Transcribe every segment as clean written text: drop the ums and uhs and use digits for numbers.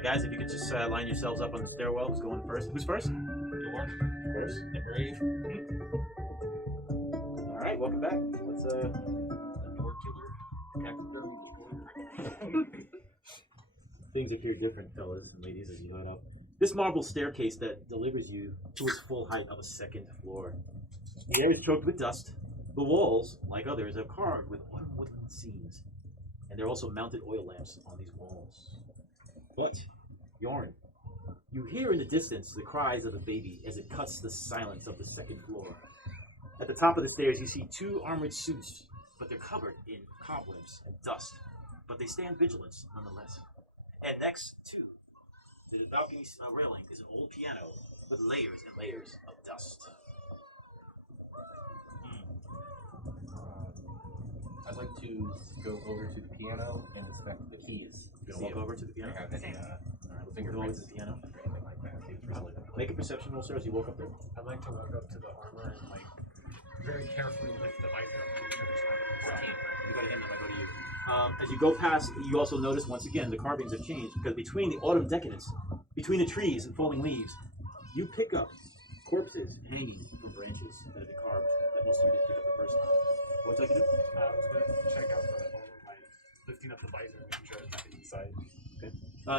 Alright guys, if you could just line yourselves up on the stairwell. Who's going first? Who's first? The First. the brave, Alright, welcome back. Let's the door killer, taxidermy. Things are here different, fellas and ladies, as you load up. This marble staircase that delivers you to its full height of a second floor. The air is choked with dust. The walls, like others, are carved with autumn woodland scenes. And there are also mounted oil lamps on these walls. But, Yorn, you hear in the distance the cries of a baby as it cuts the silence of the second floor. At the top of the stairs, you see two armored suits, but they're covered in cobwebs and dust. But they stand vigilance nonetheless. And next to the balcony railing is an old piano with layers and layers of dust. I'd like to go over to the piano and inspect the keys. You gonna walk over to the piano? Have any Go over to the piano. or anything like that. See what's really good. Make a perception roll, sir, as you walk up there. I'd like to walk up to the armor and like very carefully lift the visor up to the other side. You go to him, then I go to you. As you go past, you also notice once again the carvings have changed because between the autumn decadence, between the trees and falling leaves, you pick up corpses hanging from branches that have been carved that most of you didn't pick up the first time. What would you like to do? I was going to check out the armor by lifting up the visor, making sure there's nothing inside. Okay.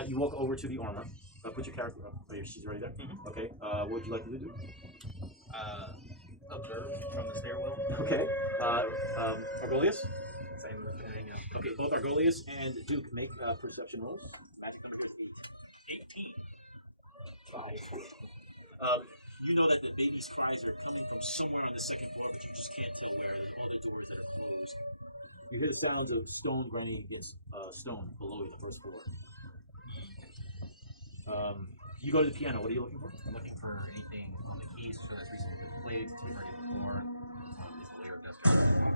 You walk over to the armor. Put your character up. Oh, she's already there? Mhm. Okay. What would you like to do? Observe from the stairwell. Okay. Argolius? Same thing. Okay, both Argolius and Duke make perception rolls. Magic number here is 8. You know that the baby's cries are coming from somewhere on the second floor, but you just can't tell where. There's other doors that are closed. You hear the sounds of stone grinding against stone below you, the first floor. You go to the piano. What are you looking for? I'm looking for anything on the keys so that's recently been played, to be ready before. Is the layer of dust covered?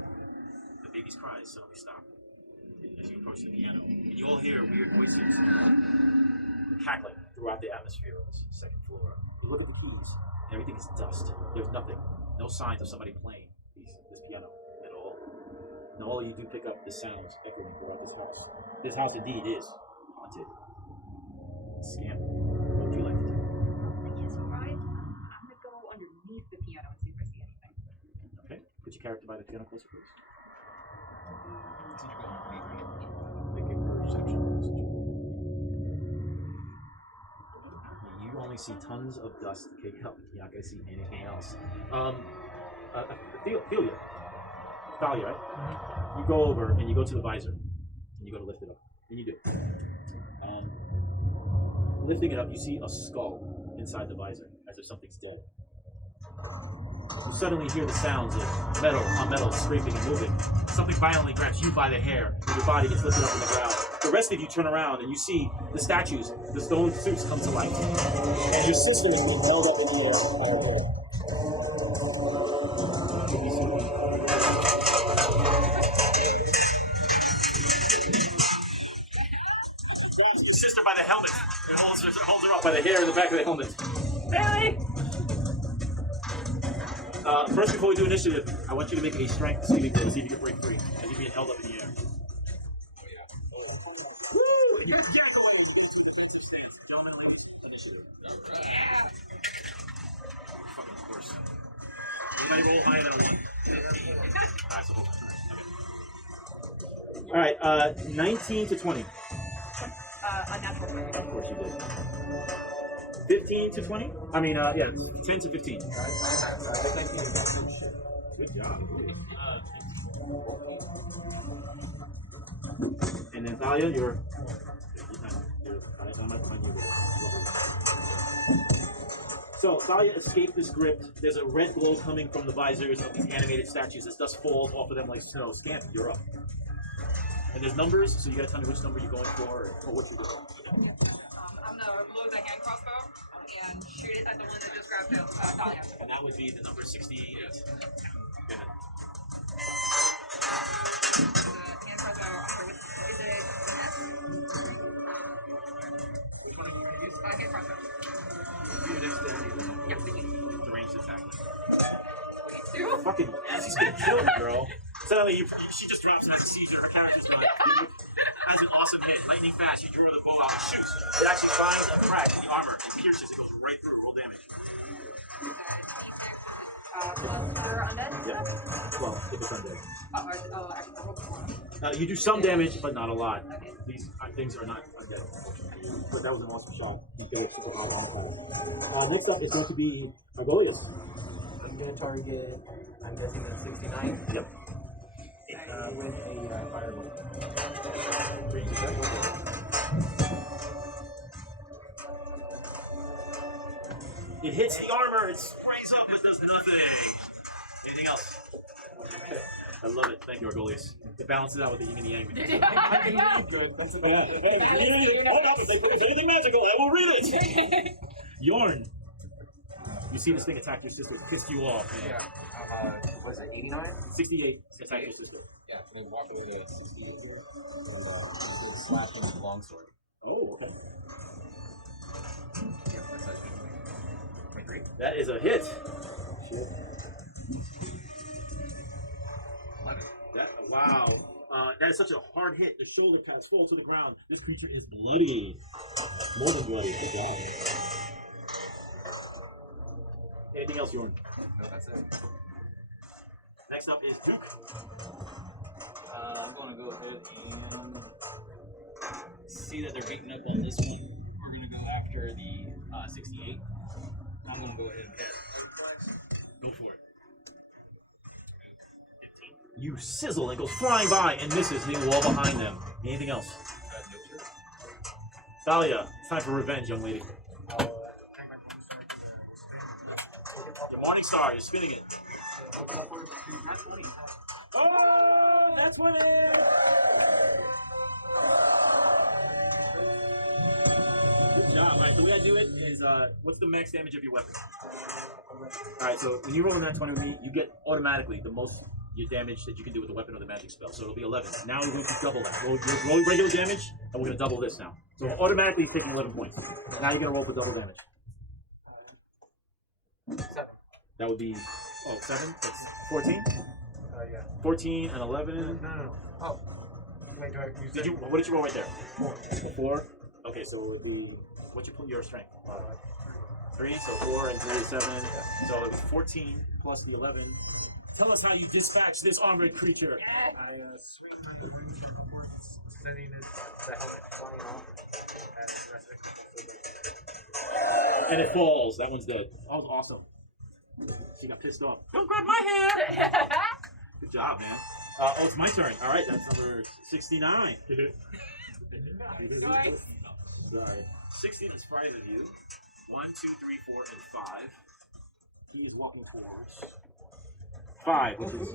The baby's cries suddenly stop as you approach the piano, and you all hear weird voices cackling throughout the atmosphere of this second floor. You look at the keys, and everything is dust. There's nothing, no signs of somebody playing this piano at all. And all you do pick up the sounds echoing throughout this house. This house indeed is haunted. Scamp, what would you like to do? I guess right. I'm gonna go underneath the piano and see if I see anything. Okay, put your character by the piano closer, please. Since you're going underneath me. Make a perception roll. You only see tons of dust kick up. You're not going to see anything else. Thalia, right? You go over and you go to the visor and you go to lift it up. And you do. Lifting it up, you see a skull inside the visor, as if something's dead. You suddenly hear the sounds of metal on metal scraping and moving. Something violently grabs you by the hair, and your body gets lifted up in the ground. The rest of you turn around, and you see the statues, the stone suits come to life. And your sister is being held up in the air by her hair. Grabs your sister by the helmet and holds her up by the hair in the back of the helmet. Hey! First, before we do initiative, I want you to make a strength saving throw to see if you can break free, as you're being held up in the air. Fucking horse. Anybody roll higher than a 1? Alright, 19 to 20. A natural 20. Of course you did. 15 to 20? I mean, yeah, 10 to 15. Good job. And then Thalia, you're so Thalia escaped this grip. There's a red glow coming from the visors of these animated statues as dust falls off of them like snow. Scamp, you're up. And there's numbers, so you gotta tell me which number you're going for or what you're doing. I'm gonna load the hand crossbow and shoot it at the one that just grabbed Dahlia. And that would be the number 68. The hand crossbow, what is it? Which one are you going to use? Hand crossbow. Your dexterity. Yep, thank you. The ranged attack. Okay, 2. Fucking, she's gonna kill you, girl. Suddenly, she just drops and has a seizure. Her character's gone. Has an awesome hit. hit. Lightning fast. You draw the bow out and shoots. It actually finds a crack in the armor and pierces. It goes right through. Roll damage. Plus for undead? Yeah. Well, if it's undead. Actually, You do some damage, but not a lot. okay. These things are not undead. But that was an awesome shot. You get super high on next up is going to be Argolius. I'm going to target, I'm guessing that's 69. Yep. With a fireball. Range attack. It hits the armor, it sprays up, but does nothing. Anything else? I love it. Thank you, Argolius. It balances out with the yin and the yang. Good, that's Hold up, if there's anything magical, I will read it. Yorn. You see this thing attack your sister, pissed you off, man. Yeah. Was it 89? 68, attack your sister. Yeah, so they walk away to 68 here. And slap him with a longsword. Oh, okay. Yeah, that's actually 23. That is a hit. Shit. 11. Wow. That is such a hard hit. The shoulder pads fall to the ground. This creature is bloody. More than bloody. Good job. Anything else, Yorn? No, that's it. Next up is Duke. I'm going to go ahead and see that they're beating up on this one. We're going to go after the 68. I'm going to go ahead and hit. Go for it. You sizzle and goes flying by and misses, hitting the wall behind them. Anything else? Thalia, it's time for revenge, young lady. Your Morning Star, you're spinning it. Oh, that's what it is! Good job. Alright, the way I do it is, what's the max damage of your weapon? Alright, so when you roll a nat 20 with me, you get automatically the most your damage that you can do with the weapon or the magic spell. So it'll be 11. Now we're going to double that. Roll regular damage, and we're going to double this now. So automatically taking 11 points. Now you're going to roll for double damage. 7. That would be, 7? That's 14? Yeah. 14 and 11. No. Oh. Wait, do I use Did you? What did you roll right there? 4. Okay, so it would be, what's your strength? 3, so 4 and 3 is 7. So it would be 14 plus the 11. Tell us how you dispatch this armored creature. I swing the rune reports, sending the helmet flying off, and the rest of it. And it falls. That one's dead. That was awesome. She got pissed off. Don't grab my hair! Good job, man. It's my turn. All right, that's number 69. Joyce. Sorry. 16 is 5 of you. 1, 2, 3, 4, and 5. He's walking forwards. 5, which is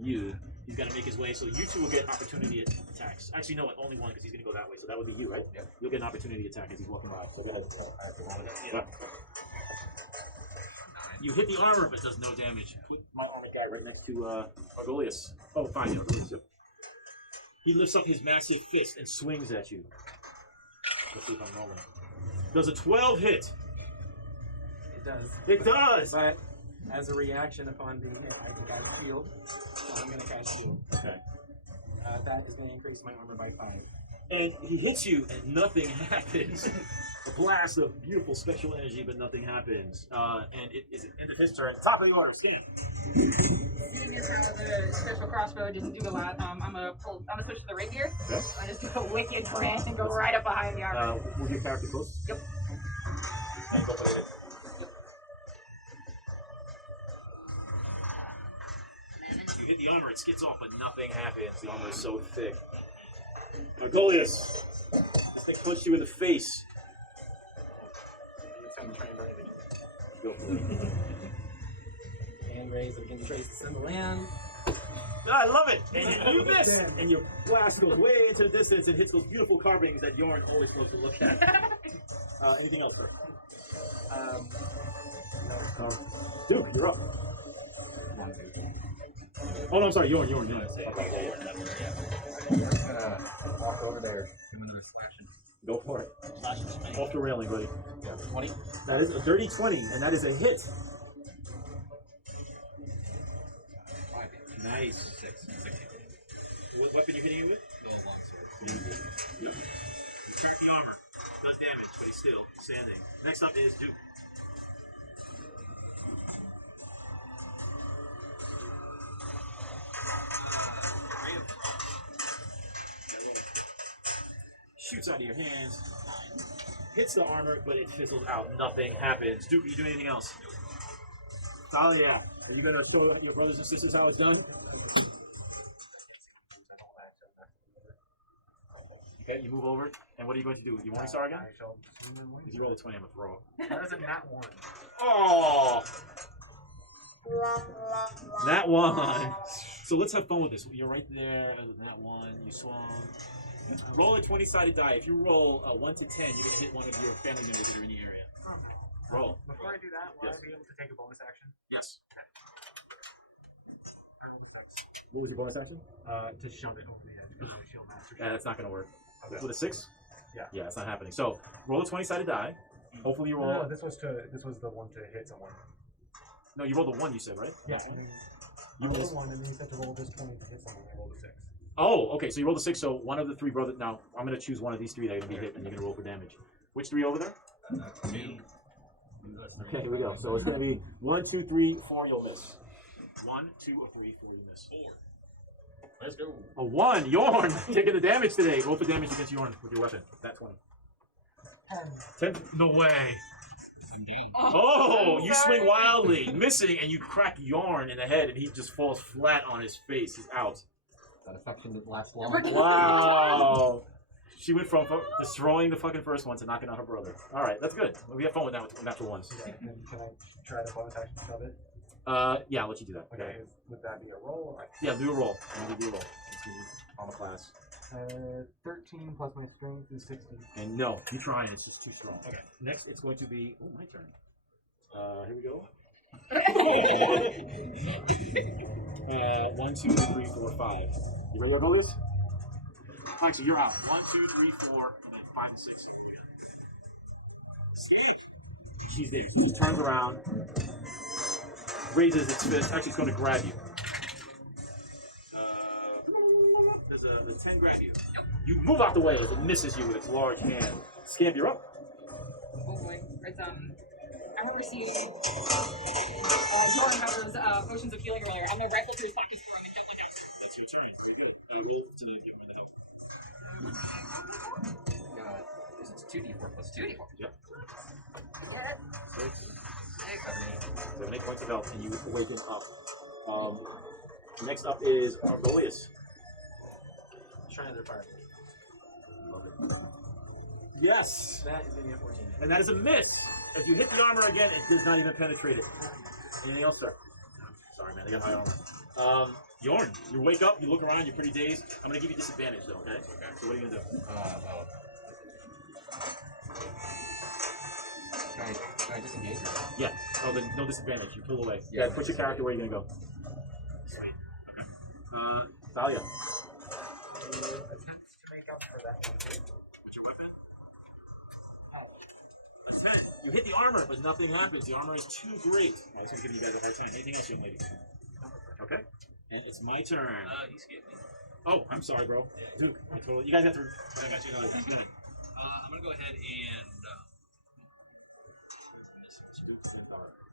you. He's got to make his way, so you two will get opportunity attacks. Actually, no, only one because he's going to go that way, so that would be you, right? Yep. You'll get an opportunity attack as he's walking by. So go ahead. Yeah. You hit the armor, but does no damage. Put my armor guy right next to Argolius. Oh, fine, yeah, Argolius. Yep. He lifts up his massive fist and swings at you. Let's see if I'm rolling. Does a 12 hit? It does. It does! But as a reaction upon being hit, I can cast shield. So I'm going to cast shield. Okay. That is going to increase my armor by 5. And he hits you, and nothing happens. A blast of beautiful special energy, but nothing happens. And it is end of his turn. Top of the order, Scan. Seeing as how the special crossbow doesn't do a lot, I'm gonna switch to the rapier. Okay. I just do a wicked brand and go right up behind the armor. Move your character close. Yep. And go for the hit. You hit the armor, it skids off, but nothing happens. The armor is so thick. Argolius, this thing punched you in the face. Go for it. Hand raise, we can trace the symbol in. I love it! And you miss! And your blast goes way into the distance and hits those beautiful carvings that Yorn always loves to look at. Anything else, Bert? No. Duke, you're up. Oh no, I'm sorry, Yorn. I'm gonna walk over there, do another slashing. Go for it. Slashing swing. Off the railing, buddy. Yeah, 20. That is a dirty 20, and that is a hit. 5. Nice. 6. 6. What weapon are you hitting it with? The longsword. Does damage, but he's still standing. Next up is Duke. Shoots out of your hands. Hits the armor, but it fizzles out. Nothing happens. Duke, are you doing anything else? Talia, are you going to show your brothers and sisters how it's done? Okay, you move over, and what are you going to do? You Morning Star again? I shall swing my Morning If you roll a 20, I'm going to throw it. That is a nat 1. Oh! That one. So let's have fun with this. You're right there. That one. You swung. Roll a 20-sided die. If you roll a 1 to 10, you're going to hit one of your family members that are in the area. Roll. Before I do that, will Yes. I be able to take a bonus action? Yes. I roll the dice. What was your bonus action? To shove it over the edge because I'm a shield master. That's not going to work. Okay. With a 6? Yeah. Yeah, it's not happening. So roll a 20-sided die. Hopefully you roll. No, this was the one to hit someone. No, you rolled a 1, you said, right? Yeah. You I rolled missed. a 1, and then you said to roll this 20 to hit someone. I rolled a 6. Oh, okay. So you rolled a 6. So one of the 3 brothers. Now I'm going to choose one of these 3 that are going to be hit, and you're going to roll for damage. Which 3 over there? Me. Okay, here we go. So it's going to be 1, 2, 3, 4. You'll miss. 1, 2, or 3, 4. You'll miss. 4. Let's go. A 1. Yorn taking the damage today. Roll for damage against Yorn with your weapon. That 20. 10. No way. Oh, you swing wildly, missing, and you crack Yarn in the head, and he just falls flat on his face. He's out. That affection didn't last long. Wow. She went from destroying the fucking first one to knocking out her brother. All right, that's good. We have fun with that with natural ones. Yeah, and then can I try the bonus action to shove it? Yeah, I'll let you do that. Okay, would that be a roll? Or Yeah, do a roll. I'm gonna do a roll. It's gonna be on the class. 13 plus my strength is 16. And no, you trying. It's just too strong. Okay. Next, it's going to be. Oh, my turn. Here we go. 1, 2, 3, 4, 5. You ready, Argolius? Actually, you're out. 1, 2, 3, 4, and then 5 and 6. She's there. She turns around, raises its fist. Actually, it's going to grab you. There's a 10 grab you. You move out the way as it misses you with its large hand. Scamp, you're up. Oh boy. It's I remember seeing Jordan have those potions of healing earlier. I'm gonna rifle through his pockets for him and jump like that. That's your turn. Pretty good. Move to get rid of the help. This is 2d4 plus 2d4. Yep. 7, 8 points of health, and you awaken up. Next up is Argolius. Shine their fire. Yes. That is in the 14. And that is a miss. If you hit the armor again, it does not even penetrate it. Anything else, sir? Sorry, man. They got high armor. Yorn, you wake up, you look around, you're pretty dazed. I'm going to give you disadvantage, though, okay? Okay. So what are you going to do? Can I disengage? Yeah. Oh, then no disadvantage. You pull away. Yeah, Put your character where you're going to go. Thalia. Attempts to make up for that one. What's your weapon? A 10. You hit the armor, but nothing happens. The armor is too great. I just want to give you guys a hard time. Anything else, young lady? Okay. And it's my turn. He skipped me. Oh, I'm sorry, bro. Duke, I totally. You guys have to. I got you. No, it's good. I'm gonna go ahead and.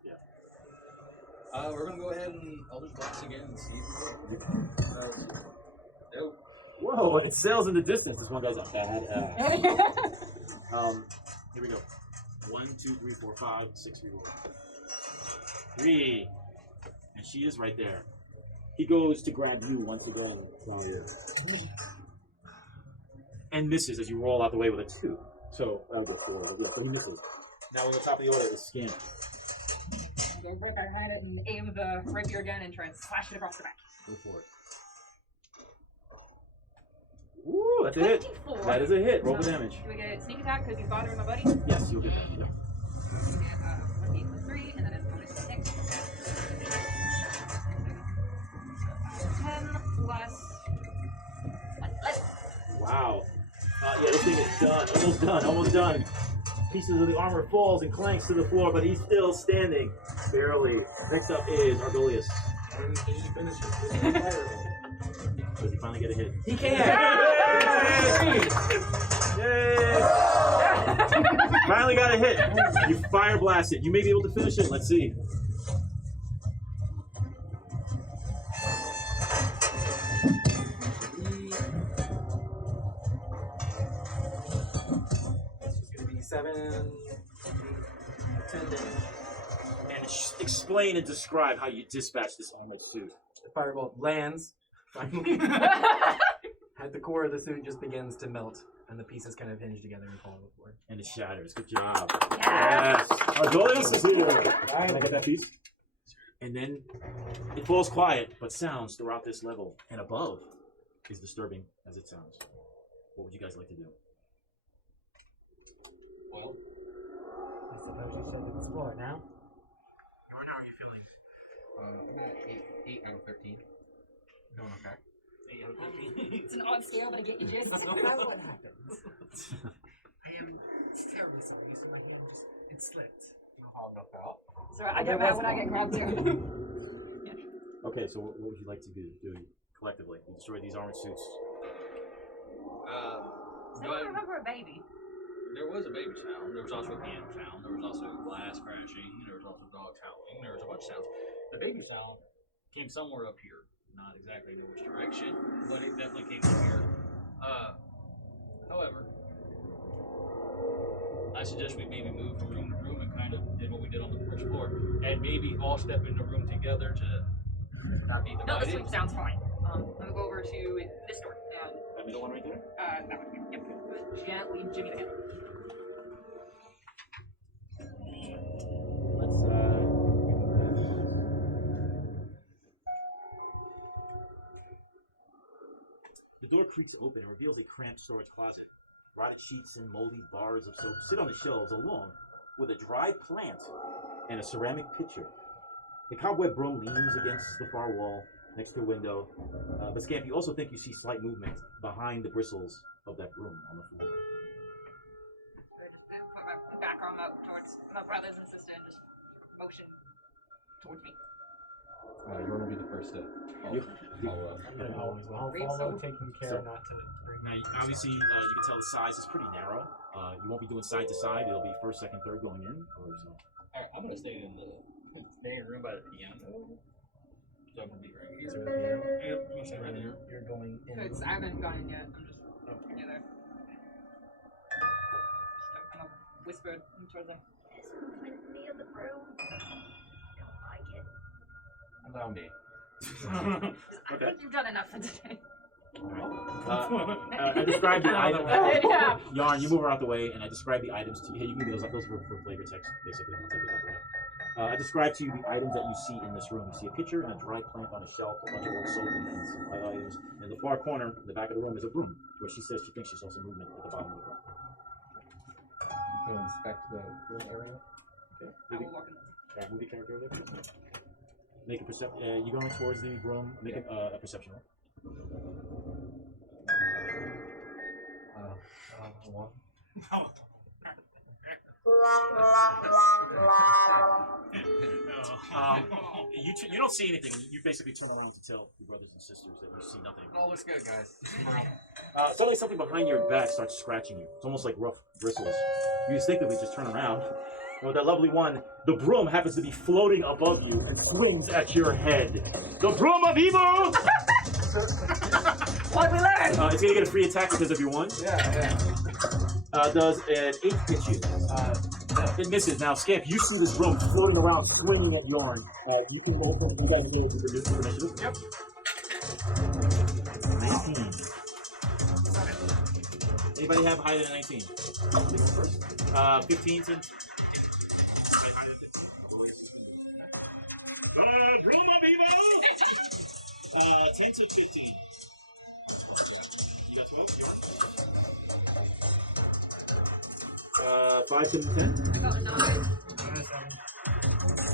Yeah. We're gonna go ahead and Eldritch Blast again and see. Nope. Whoa! It sails in the distance. This one guy's a bad Here we go. 1, 2, 3, 4, 5, 6. We roll. 3. And she is right there. He goes to grab you once again. And misses as you roll out the way with a 2. So that'll go 4. Yeah, so he misses. Now on the top of the order is Skin. Go break our head and aim the rapier again and try and slash it across the back. Go for it. Woo, that's a hit. 24. That is a hit. Roll for damage. Do we get sneak attack because he's bothering my buddy? Yes, you'll get that. Yeah. We get 1d plus 3, and then it's bonus to hit. 10 plus. Wow. Yeah, this thing is done. Almost done. Almost done. Pieces of the armor falls and clanks to the floor, but he's still standing. Barely. Next up is Argolius. Does he finally get a hit? He can! Yay! Yay! finally got a hit. You fire blast it. You may be able to finish it. Let's see. It's just gonna be 7, 8, 10 damage. And explain and describe how you dispatch this armored suit. The firebolt lands finally at the core of the suit, just begins to melt, and the pieces kind of hinge together and fall on the floor. And it shatters. Good job. Yeah. Yes. Ardolius is here. Can I get that piece? And then it falls quiet, but sounds throughout this level and above is disturbing as it sounds. What would you guys like to do? Well, I suppose you should explore now. How are you feeling? I'm at 8 out of 13. Doing okay. 8 out of 13. It's an odd scale, but I get your gist. That's what happens. I am terribly sorry. So my hand just it slipped. You know how I'm knocked out? So I get mad when I get grabbed too. Okay, so what would you like to do collectively? You destroy these armored suits. I don't remember a baby. There was a baby sound. There was also a piano sound. There was also glass crashing. There was also dogs howling. There was a bunch of sounds. The baby sound came somewhere up here. Not exactly in which direction, but it definitely came from here. However, I suggest we maybe move from room to room and kind of did what we did on the first floor, and maybe all step into a room together to not be No, divided. this room sounds fine. I'm gonna go over to this door. That middle one right there? That one. Yep. Gently jimmy the handle. Let's The door creaks open and reveals a cramped storage closet. Rotted sheets and moldy bars of soap sit on the shelves along with a dry plant and a ceramic pitcher. The cobweb broom leans against the far wall next to a window, but Scamp, you also think you see slight movement behind the bristles of that broom on the floor. Put my back arm out towards my brothers and sister and just motion towards me. Jordan will be the first to follow up. I'll follow, taking care not to bring. Now, obviously, you can tell the size is pretty narrow. You won't be doing side to side. It'll be first, second, third going in, or so. Alright, I'm gonna stay in the room by the piano. So I'm gonna be right here. Is there a piano? Yep, I'm gonna stay right there. You're going in. I haven't gone in yet. I'm just near there. I'm gonna whisper towards them. This movement near the room. Don't like it. Allow me. Okay. You've done enough for today. I described the item. Yeah. Yarn, you move her out the way, and I describe the items to you. Hey, you can give those up. Those are for flavor text, basically. I'll take those out the way. I describe to you the items that you see in this room. You see a pitcher and a dry plant on a shelf, a bunch of old soap and some light items. In the far corner, in the back of the room, is a broom, where she says she thinks she saw some movement at the bottom of the room. Go inspect the room area. Okay. I will walk in. Move the character over there. Make a perception. You going towards the room. Make a perception roll. 1. You don't see anything. You basically turn around to tell your brothers and sisters that you see nothing. All looks good, guys. Suddenly something behind your back starts scratching you. It's almost like rough bristles. You instinctively just turn around. And with that lovely one, the broom happens to be floating above you and swings at your head. The broom of evil! What we learn? It's gonna get a free attack because of your one. Yeah. Does an 8 hit you? It misses. Now, Scamp, you see this broom floating around, swinging at Yarn. You can roll from you guys go to the new initiative. Yep. 19. Anybody have higher than 19? First. 15 to. Broom of evil. 10 to 15. You got 12, Yarn? 5 to 10? I got a 9.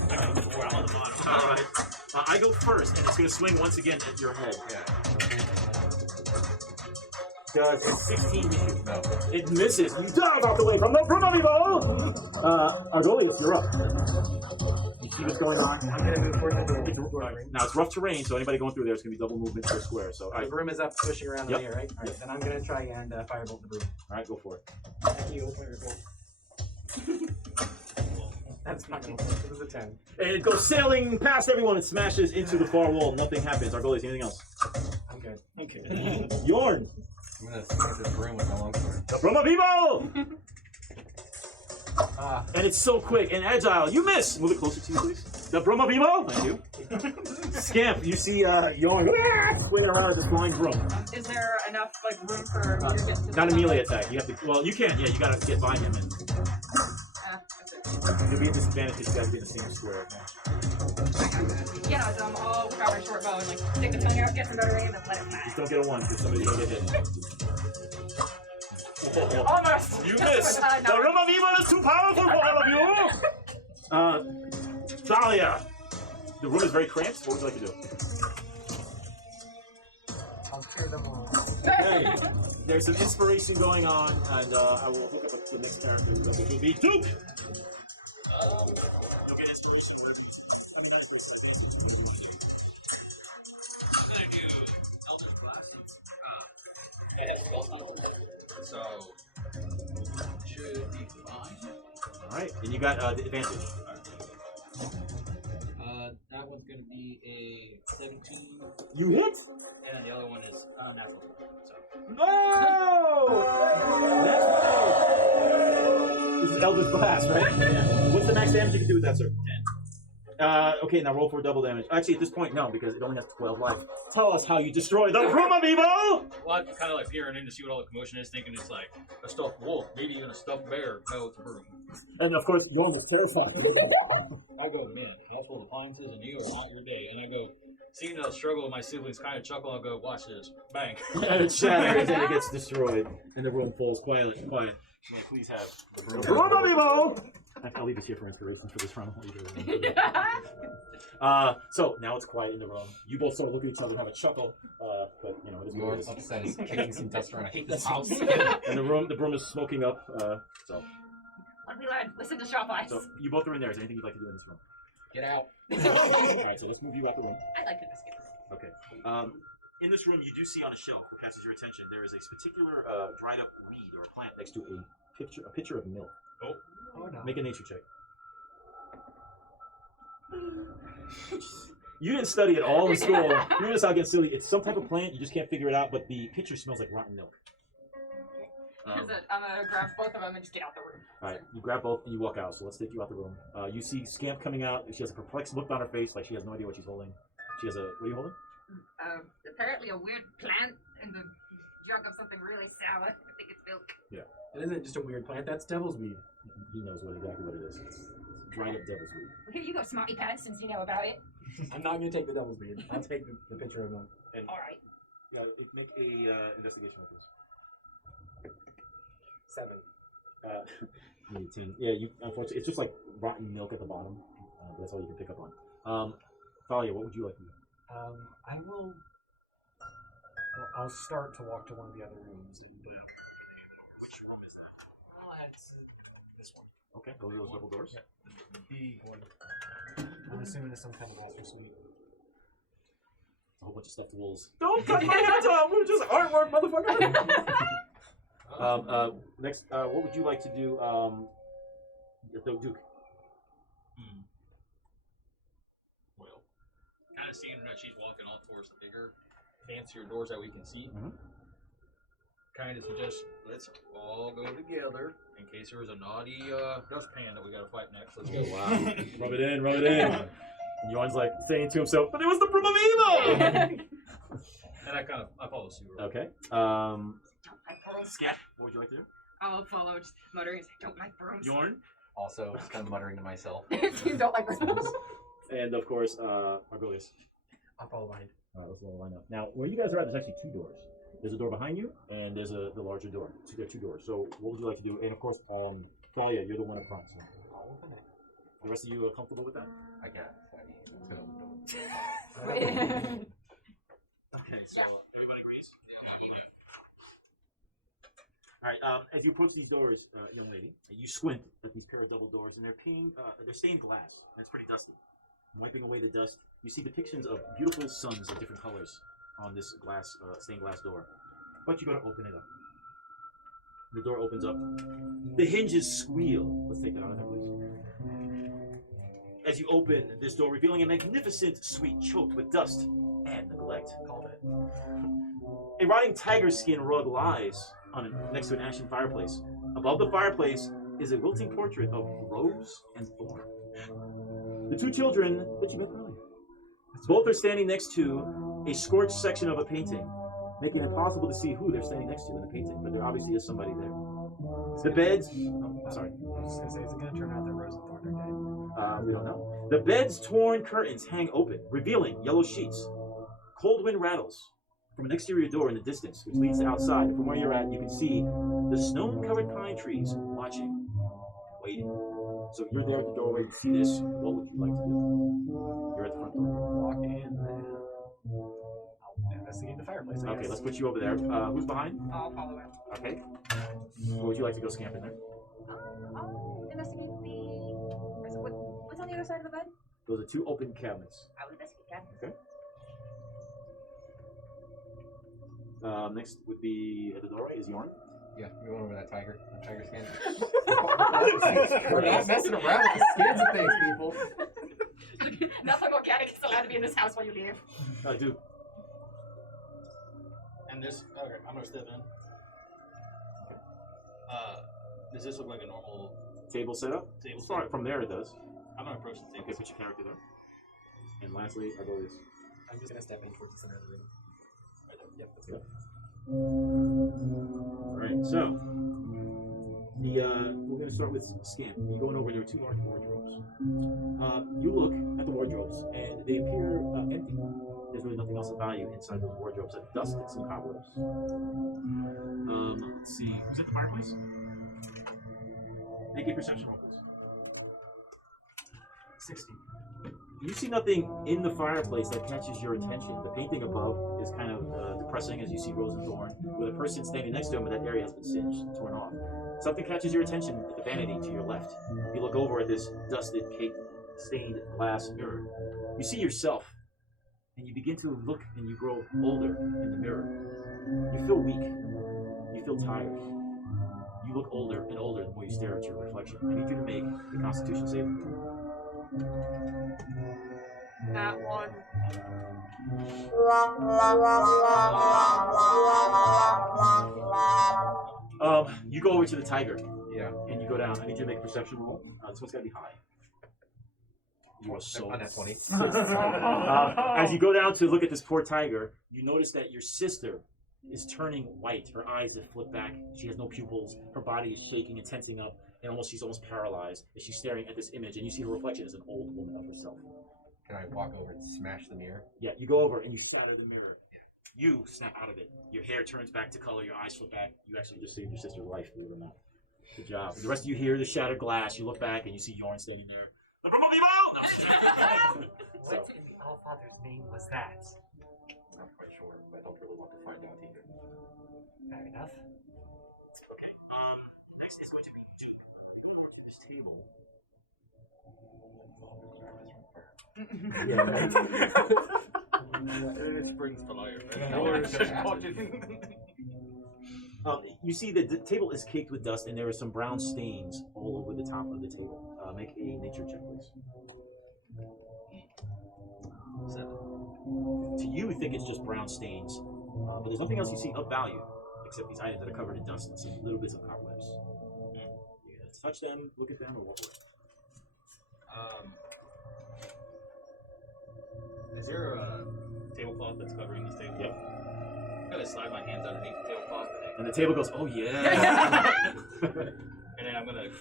I got a 4. I'm on the bottom. Alright. I go first, and it's going to swing once again at your head. Yeah. Does a 16 hit you? No. It misses. You dive out the way from the broom of evil! Ardolius, you're up. You see what's going on? I'm gonna move towards the door. Now, it's rough terrain, so anybody going through there is going to be double movement per square. So, The alright, broom is up, pushing around Yep. in the air, right? Alright, then I'm gonna try and firebolt the broom. go for it. Thank you. That's not gonna work. It was a 10. It goes sailing past everyone and smashes into the far wall. Nothing happens. Our goal is anything else. I'm good. Okay. Yorn. I'm gonna smack this room with my longsword. The Bruma Vivo! And it's so quick and agile. You miss! Move it closer to you, please. The Bruma Vivo! Thank you. Scamp, you see Yorn swing around this flying broom. Is there enough like room for me to get to Not the a melee top? attack. You have to. Well, you can. Yeah, you gotta get by him, and That's it. you'll be at disadvantage because you guys be in the same square. Yeah, no, so I'll grab my short bow and like stick the tongue out, get some better aim, and let it fly. Just don't get a 1 because somebody's gonna get hit. Almost. You Just miss. with, The no. Bruma Vivo is too powerful for all of you. Thalia. The room is very cramped. What would you like to do? I'll tear them all. Okay. There's some inspiration going on, and I will hook up with the next character, which will be Duke. You'll get inspiration words. I mean, honestly, it's like I'm gonna do Elder's Blast. So should be fine. all right, and you got the advantage. That one's gonna be a 17, You hit? and the other one is natural. So No! That's right. This is Elder's Blast, right? Yeah. What's the max damage you can do with that, sir? 10. Okay, now roll for double damage. Actually, at this point, no, because it only has 12 life. Tell us how you destroy the Bruma Vivo! well, I'm kind of like peering in to see what all the commotion is, thinking it's like a stuffed wolf, maybe even a stuffed bear. No, it's a broom. And of course, Yorn was terrified. I go, man, household appliances and you are not your day. And I go, seeing the struggle of my siblings, kind of chuckle. I go, watch this, bang. And it shatters and it gets destroyed. And the room falls quiet. May I please have the Bruma Vivo! I'll leave this here for inspiration for this round. So now it's quiet in the room. You both sort of look at each other and have a chuckle. But you know, it is what it Yours is. upset is kicking some dust around. I hate this house. And the room is smoking up. So What did we learn? Listen to shop eyes. So you both are in there. Is there anything you'd like to do in this room? Get out. Alright, so let's move you out the room. I like the biscuit. Okay. In this room, you do see on a shelf, what catches your attention, there is a particular dried up weed or a plant next to a pitcher of milk. Oh no. Make a nature check. You didn't study it all in school. You're just out getting silly. It's some type of plant. You just can't figure it out, but the pitcher smells like rotten milk. I'm gonna grab both of them and just get out the room. Alright, you grab both and you walk out, so let's take you out the room. You see Scamp coming out. She has a perplexed look on her face, like she has no idea what she's holding. She has a... What are you holding? Apparently a weird plant in the jug of something really sour. I think it's milk. It isn't just a weird plant. That's devil's weed. He knows exactly what it is. It's dried up devil's weed. Well, here you go, smarty pants, since you know about it. I'm not gonna take the devil's weed. I'll take the pitcher of milk. And Alright. make a investigation with this. 7. 18. Yeah, you unfortunately, it's just like rotten milk at the bottom. But that's all you can pick up on. Thalia, what would you like to do? I will. Well, I'll start to walk to one of the other rooms and. Which room is that? Well, it's this one. Okay, go to those double doors. The big one. I'm assuming it's some kind of master suite. A whole bunch of stuffed wolves. Don't cut my hands off! We're just artwork, motherfucker! Next, what would you like to do, Duke? Well, kind of seeing that she's walking off towards the bigger, fancier doors that we can see. Kind of suggest let's all go together in case there was a naughty dustpan that we gotta fight next. Let's go. Wow. Rub it in, rub it in. And Yorn's like saying to himself, but it was the Bruma Vivo! And I follow suit. Okay. Don't like brooms. Scamp, what would you like to do? I'll follow, just muttering, don't like brooms. Yorn? Also, just kind of muttering to myself. You don't like brooms. And of course, Argolius. I'll follow behind. Let's line up. Now, where you guys are at, there's actually 2 doors. There's a door behind you, and there's the larger door. So there are 2 doors. So what would you like to do? And of course, Thalia, you're the one up front. So. The rest of you are comfortable with that? I guess. I mean, let's go. Okay. So everybody agrees? All right. As you approach these doors, young lady, you squint at these pair of double doors, and they're stained glass. And it's pretty dusty. Wiping away the dust, you see depictions of beautiful suns of different colors on this glass, stained glass door. But you got to open it up. The door opens up. The hinges squeal. Let's take that out of there, please. As you open this door, revealing a magnificent suite choked with dust and neglect. Called it. A rotting tiger skin rug lies next to an ashen fireplace. Above the fireplace is a wilting portrait of Rose and Thorn. The two children that you met earlier. Both are standing next to a scorched section of a painting, making it impossible to see who they're standing next to in the painting, but there obviously is somebody there. The beds... Oh, sorry. I was just going to say, is it going to turn out that Rose and Thorn are dead? We don't know. The bed's torn curtains hang open, revealing yellow sheets. Cold wind rattles from an exterior door in the distance, which leads to outside. From where you're at, you can see the snow-covered pine trees watching, waiting. So you're there at the doorway, you see this. What would you like to do? You're at the front door. Walk in and I'll investigate the fireplace. I Okay, guess. let's put you over there. Who's behind? I'll follow him. Okay. What would you like to go scamp in there? I'll investigate what's on the other side of the bed? Those are two open cabinets. I'll investigate that. Okay. Next would be at the doorway is Yorn. Yeah, you going over that tiger skin. We're not messing around with the skins of things, people. Nothing organic is allowed to be in this house while you leave. Dude. And this, okay, I'm gonna step in. Does this look like a normal Table setup? table? Sorry, from there it does. I'm gonna approach the table. Okay, put your character there. And lastly, I'll go this. I'm just going to step in towards the center of the room. Right there. Yep, that's good. Alright, so we're gonna start with Scamp. You're going over, there are two large wardrobes. You look at the wardrobes and they appear empty. There's really nothing else of value inside those wardrobes except dust and some cobwebs. Let's see. Who's at the fireplace? Make a perception roll, please. 60. You see nothing in the fireplace that catches your attention. The painting above is kind of depressing as you see Rose and Thorn, with a person standing next to him, but that area has been singed, torn off. Something catches your attention at the vanity to your left. You look over at this dusted, cake-stained glass mirror. You see yourself, and you begin to look and you grow older in the mirror. You feel weak. You feel tired. You look older and older the more you stare at your reflection. I need you to make the Constitution saving throw. That one. You go over to the tiger. Yeah. And you go down. I need you to make a perception roll. This one's got to be high. You are so... On that 20. As you go down to look at this poor tiger, you notice that your sister is turning white. Her eyes have flipped back. She has no pupils. Her body is shaking and tensing up. And she's almost paralyzed as she's staring at this image. And you see her reflection as an old woman of herself. Can I walk over and smash the mirror? Yeah, you go over and you shatter the mirror. You snap out of it. Your hair turns back to color. Your eyes flip back. You actually just saved your sister's life, believe it or not. Good job. The rest of you hear the shattered glass. You look back and you see Yorn standing there. The Brahma Vivo! No, I'm just joking. What in the Allfather's name was that? Not quite sure, but I don't really want to find out either. Fair enough. Okay. Next is going to be to go over to this table. It springs to life. You see that the table is caked with dust and there are some brown stains all over the top of the table. Make a nature check, please. 7. To you think it's just brown stains, but there's nothing else you see of value except these items that are covered in dust and some little bits of cobwebs. You gonna touch them, look at them, or walk away? Is there a tablecloth that's covering this table? Yep. I'm gonna slide my hands underneath the tablecloth And the table goes, oh yeah. and then I'm gonna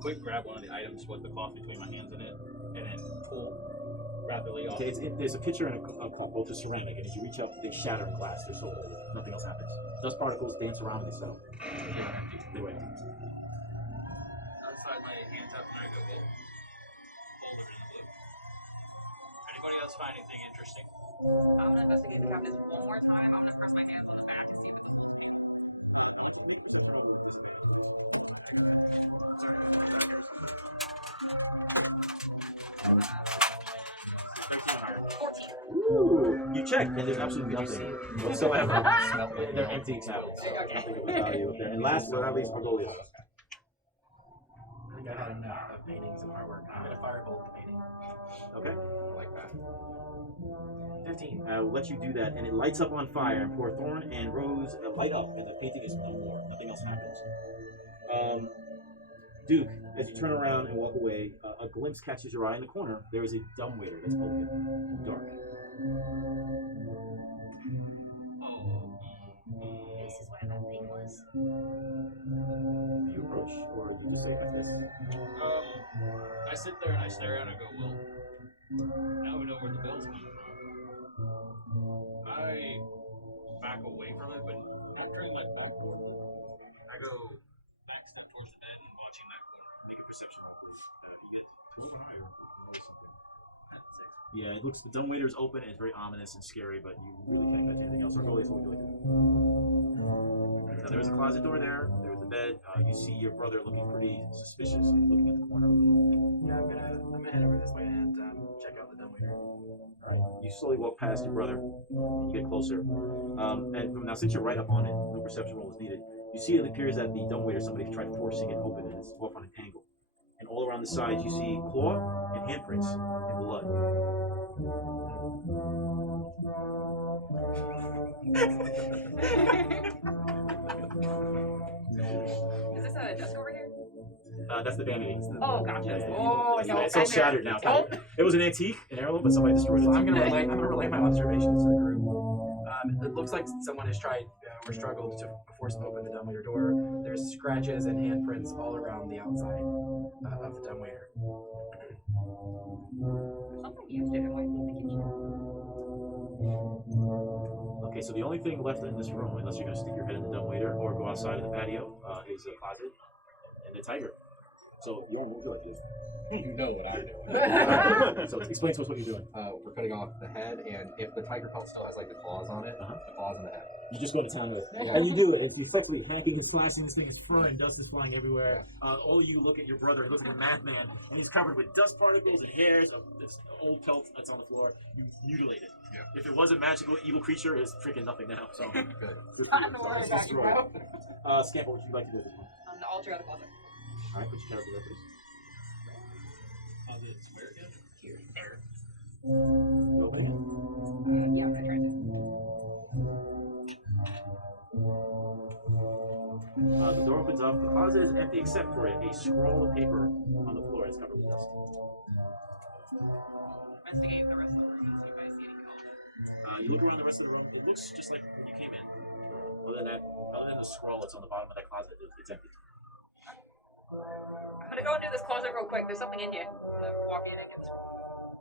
quick grab one of the items with the cloth between my hands in it, and then pull rapidly off. Okay, there's a pitcher and a cup, both are ceramic, and as you reach up, they shatter in glass. They're so old, nothing else happens. Dust particles dance around and they settle. They wait. I'll slide my hands up and I go, well, hold it in the blue. Anybody else find anything interesting? I'm gonna investigate the cabinets one more time. I'm gonna press my hands on the back to see if it's Ooh, you check, and there's absolutely nothing whatsoever. Smell it. They're empty cabins. I don't think it was value up there. And last but not least, Argolia. I think I had enough of paintings and artwork. I'm gonna firebolt the painting. Okay. I like that. 15. I will let you do that, and it lights up on fire, and poor Thorn and Rose light up, and the painting is no more. Nothing else happens. Duke, as you turn around and walk away, a glimpse catches your eye in the corner. There is a dumbwaiter that's open and dark. This is where that thing was. Do you approach, or do you say like this? I sit there and I stare at it and I go, well, now we know where the bell's coming from. I back away from it, but after that talk, I go back step towards the bed and watching that corner. Make a perception roll. Yeah, it looks, the dumbwaiter is open, and it's very ominous and scary, but you really can't catch anything else. Argolia, what would you like to do? Now, there's a closet door there, there's a bed, you see your brother looking pretty suspicious, and he's looking at the corner. Yeah, I'm gonna head over this way and check out the dumbwaiter. Alright, you slowly walk past your brother, and you get closer. And from now, since you're right up on it, no perception roll is needed. You see it appears that the dumbwaiter, somebody tried forcing it open, and it's off on an angle. And all around the sides, you see claw and handprints and blood. Is this a desk over here? That's the vanity. Oh, gotcha. Yeah, Oh, no. it's all shattered now. It was an antique, an heirloom, but somebody destroyed it. So I'm gonna relay my observations to the group. It looks like someone has tried or struggled to force open the dumbwaiter door. There's scratches and handprints all around the outside of the dumbwaiter. Something used it in like the kitchen. Okay, so the only thing left in this room, unless you're going to stick your head in the dumbwaiter or go outside in the patio, is a closet and a tiger. So, you're on what would you like to You know what I'm doing. do? So, explain to us what you're doing. We're cutting off the head, and if the tiger pelt still has like the claws on it, the claws in the head. You just go to town with it. And you do it. It's effectively hacking and slicing this thing. It's frying. Dust is flying everywhere. All of you look at your brother. He looks like a madman, and he's covered with dust particles and hairs of this old pelt that's on the floor. You mutilate it. Yeah. If it was a magical evil creature, it's freaking nothing now. So, Good. good Not in the worry about you, bro. Scamp, what would you like to do at this point? The altar out of the closet. All right, put your character there, please. It's where again? Here. There. You open it? Yeah, I'm gonna try to. The door opens up. The closet is empty except for a scroll of paper on the floor. It's covered with dust. Investigate the rest of the room and see if I see any codes. You look around the rest of the room. It looks just like when you came in. Other than the scroll that's on the bottom of that closet, it's empty. I'm gonna go into this closet real quick. There's something in here. I'm gonna walk in and get this.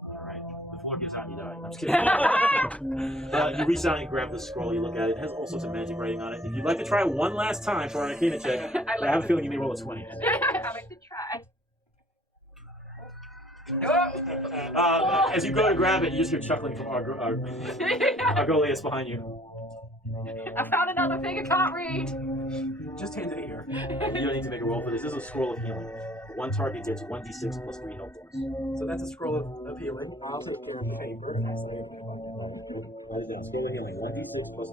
All right. The floor gives out. You die. I'm just kidding. You reach down and grab the scroll. You look at it. It has all sorts of magic writing on it. If you'd like to try one last time for an Arcana check, I have a feeling you may roll a 20. I like to try. As you go to grab it, you just hear chuckling from Argolius behind you. I found another thing I can't read. Just hand it here. You don't need to make a roll for this. This is a scroll of healing. One target gets 1d6 plus 3 health points. So that's a scroll of healing. I'll take care of the paper. Write it down. Scroll of healing. 1d6 plus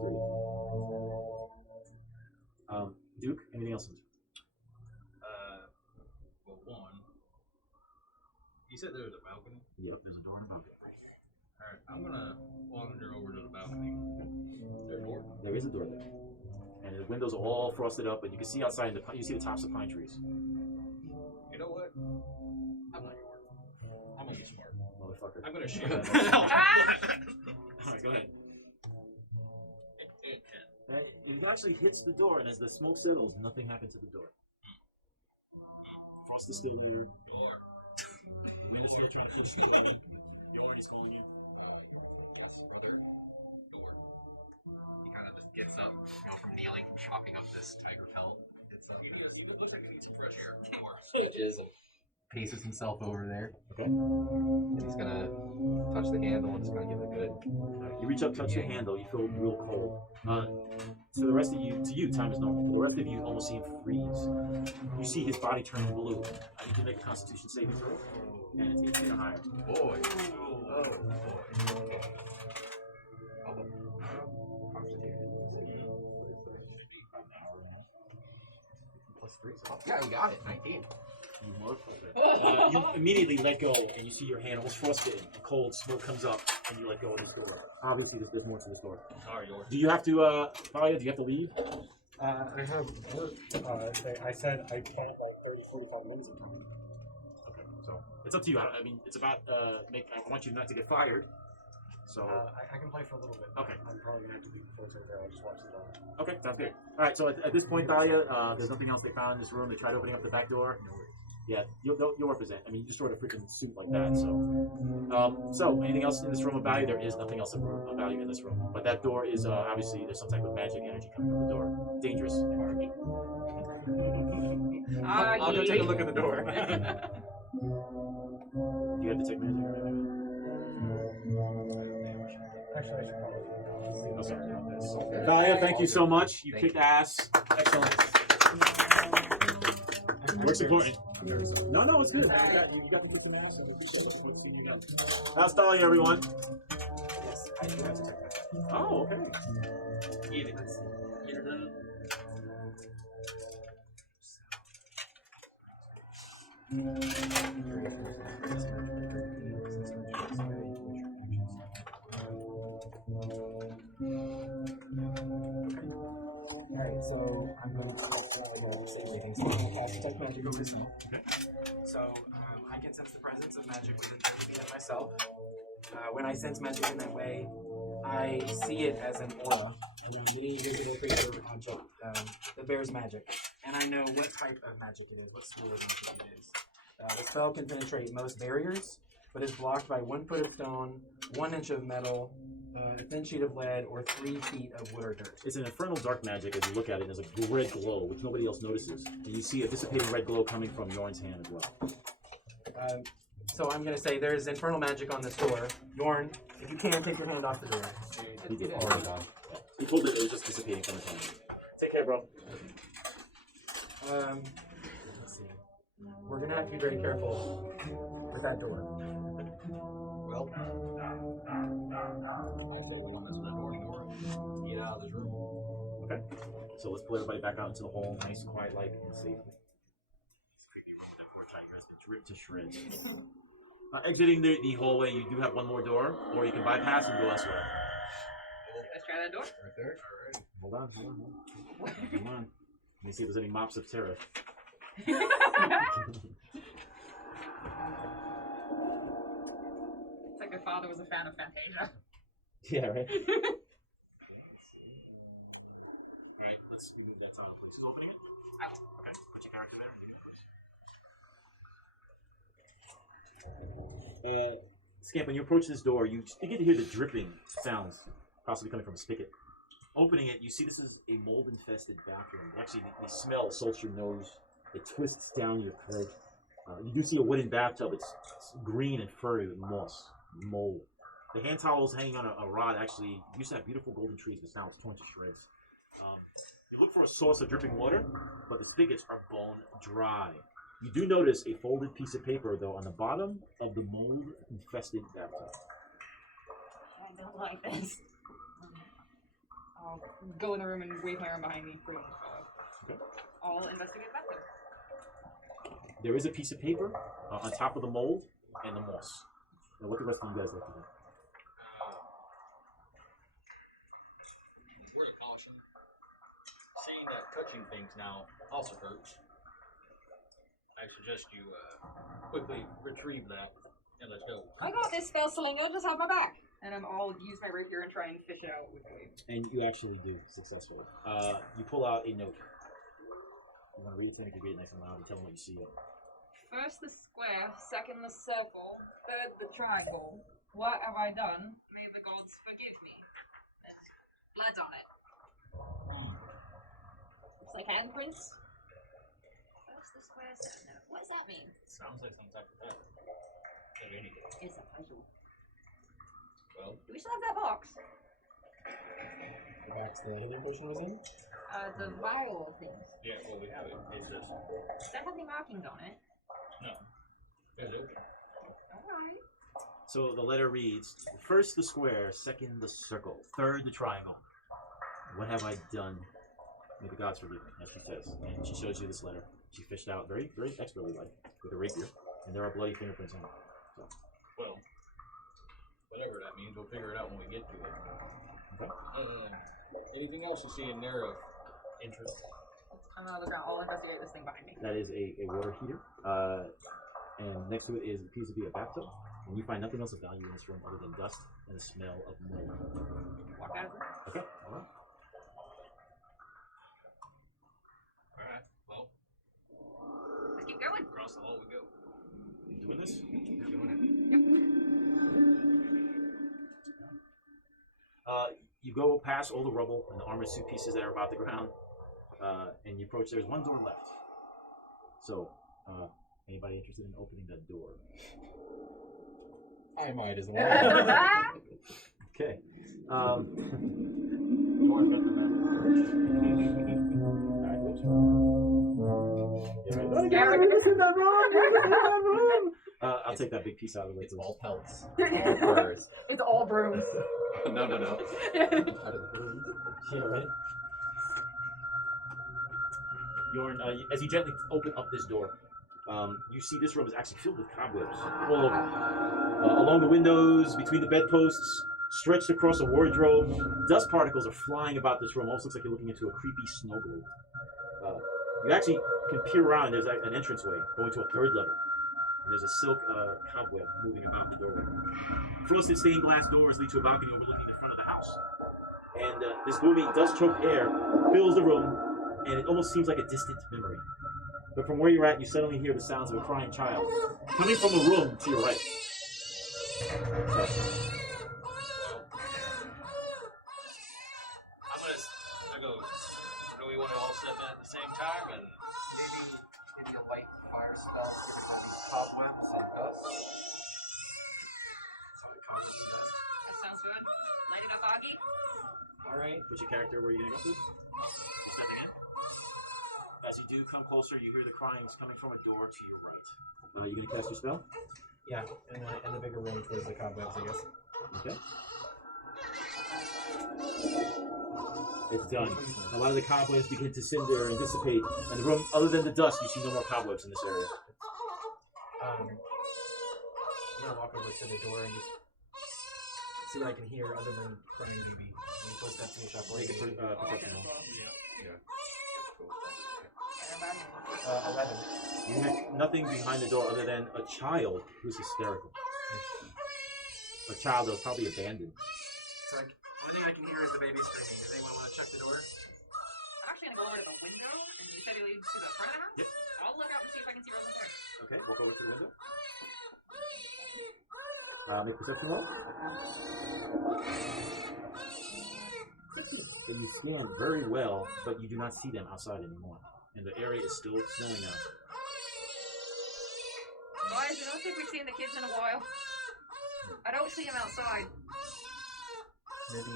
3. Duke, anything else? Well, one. You said there was a balcony? Yep, there's a door and a balcony. Alright, I'm gonna wander over to the balcony. Is there a door? There is a door there. And the windows are all frosted up, and you can see outside, you see the tops of pine trees. You know what? I'm not your work. I'm gonna get smart. Motherfucker. I'm gonna shoot it. Alright, go ahead. It can. And it actually hits the door, and as the smoke settles, nothing happens to the door. Frost is still there. Door. Wind is still trying to push the door. The already's calling you. Yes, brother. Door. He kind of just gets up, from kneeling, from chopping up this tiger pelt. Gets up, you would look like he needs some fresh air. Stretches and paces himself over there. Okay. And he's gonna touch the handle and just gonna give it a good. You reach up, touch the handle, you feel real cold. To the rest of you, time is normal. The rest of you almost see him freeze. You see his body turn blue. I need to make a Constitution saving throw, and it's 18 or higher. Boy. Oh boy. +3, so Yeah, we got it. 19. You motherfucker. You immediately let go, and you see your hand almost frostbitten. A cold smoke comes up, and you let go of this door. Obviously, there's more to this door. Sorry, yours. Do you have to, Thalia, do you have to leave? I have work. I said I called like 30, 45 minutes ago. Okay, so it's up to you. I mean, it's about, I want you not to get fired. So, I can play for a little bit. Okay. I'm probably gonna have to leave before it's over there. I'll just watch the door. okay, sounds good. All right, so at this point, Thalia, there's nothing else they found in this room. They tried opening up the back door. No worries. Yeah, you'll represent. I mean, you just sort of freaking suit like that. So, anything else in this room of value? There is nothing else of value in this room. But that door is obviously there's some type of magic energy coming from the door. Dangerous. I'll go take a look at the door. Do you have to take magic? Actually, I should probably Okay. sorry about this. Thalia, thank you so much. You Thank kicked ass. Excellent. Work's important. No, it's good. You got the freaking ass. How's Thalia, everyone? Yes, I do have to check that. Oh, okay. Eat it. Let's see. Eat it. Alright, so I'm going to say things. I'm going to cast Detect Magic over myself. Okay. So I can sense the presence of magic within 30 feet of myself. When I sense magic in that way, I see it as an aura around any visible creature or object that bears magic. And I know what type of magic it is, what school of magic it is. The spell can penetrate most barriers, but is blocked by 1 foot of stone, 1 inch of metal, a thin sheet of lead, or 3 feet of wood or dirt. It's an infernal dark magic. As you look at it, there's a red glow, which nobody else notices. And you see a dissipating red glow coming from Yorn's hand as well. So I'm going to say there's infernal magic on this door. Yorn, if you can, take your hand off the door. He did. Oh my god. He told it was just dissipating from his hand. Take care, bro. Let's see. We're going to have to be very careful with that door. Well, Get out of this room. Okay. So let's pull everybody back out into the hall, nice and quiet, light, and safe. This creepy room with that poor tiger has been ripped to shreds. Exiting the hallway, you do have one more door, or you can bypass and go elsewhere. Let's try that door. right there. Hold on. Come on. Let me see if there's any mops of terror. It's like my father was a fan of Fantasia. Yeah, right? Alright, let's move that tile, please. Who's opening it? Okay, put your character there. Scamp, when you approach this door, you begin to hear the dripping sounds, possibly coming from a spigot. Opening it, you see this is a mold-infested bathroom. Actually, the smell assaults your nose. It twists down your throat. You do see a wooden bathtub. It's green and furry with moss, mold. The hand towels hanging on a rod actually used to have beautiful golden trees, but now it's torn to shreds. You look for a source of dripping water, but the spigots are bone dry. You do notice a folded piece of paper, though, on the bottom of the mold-infested bathtub. I don't like this. I'll go in the room and wave my arm behind me. Bring it forward. Okay. I'll investigate the bathroom. There is a piece of paper on top of the mold and the moss. Now, what the rest of you guys like to do? Word of caution. Seeing that touching things now also hurts, I suggest you quickly retrieve that and let's go. I got this spell slinger, just have my back. And I'll use my rapier and try and fish it out with the wave. And you actually do successfully. You pull out a note. You want to read it to me? You can read it nice and loud and tell them what you see. First the square, second the circle, third the triangle. What have I done? May the gods forgive me. There's blood on it. Looks like handprints. First the square, second the... What does that mean? Sounds like some type of pet. If anything. It's a puzzle. Well, Do we still have that box? Go back to the healing potion was in. The vial things. yeah, well, we have it. It's just, Does that have any markings on it? no. It's open. Alright. So the letter reads, first the square, second the circle, third the triangle. What have I done? May the gods forgive me, as she says. And she shows you this letter. She fished out very, very expertly, like, with a rapier. And there are bloody fingerprints on it. So. Well, whatever that means, we'll figure it out when we get to it. Okay. Anything else you see in there of interest? I'm gonna look at. I'll investigate this thing behind me. That is a water heater. And next to it appears to be a bathtub. And you find nothing else of value in this room other than dust and the smell of mold. Walk out of there. Okay. All right. Alright, well, Let's keep going. across the hall we go. You doing this? We're doing it. You go past all the rubble and the armored suit pieces that are about the ground, and you approach. There's one door left. So, anybody interested in opening that door? I might as well. Okay. Lauren's got the map. I'll take that big piece out of the way. It's please. all pelts. All furs. It's all brooms. No. Out of the room. Yeah, right. Yorn, as you gently open up this door, you see this room is actually filled with cobwebs all over. Along the windows, between the bedposts, stretched across a wardrobe, dust particles are flying about this room. Almost looks like you're looking into a creepy snow globe. You actually can peer around. There's an entranceway going to a third level. And there's a silk cobweb moving about the doorway. Frosted stained glass doors lead to a balcony overlooking the front of the house. And this gloomy, dust-choked air fills the room, and it almost seems like a distant memory. But from where you're at, you suddenly hear the sounds of a crying child coming from a room to your right. I go, do we want to all step in at the same time? And Maybe a light fire spell to get rid of these cobwebs and dust. So it causes the dust. That sounds good. Light it up, Augie. All right. Put your character where you're going to go to. You're stepping in. As you do come closer, you hear the crying coming from a door to your right. You going to cast your spell? Yeah, and the bigger room towards the cobwebs, I guess. Okay. It's done. A lot of the cobwebs begin to cinder and dissipate, and the room, other than the dust, you see no more cobwebs in this area. I'm gonna walk over to the door and just see what I can hear other than crying baby. Any close steps in the shop. Make a perception roll. yeah. 11. You have nothing behind the door other than a child who's hysterical. A child that was probably abandoned. So only thing I can hear is the baby screaming. Does anyone want to check the door? I'm actually gonna go over to the window, and you said it leads to the front of the house? Yep. I'll look out and see if I can see Rose and Claire. Okay, walk over to the window. Make a perception roll. And you scan very well, but you do not see them outside anymore. And the area is still snowing out. Guys, I don't think we've seen the kids in a while. I don't see them outside. Maybe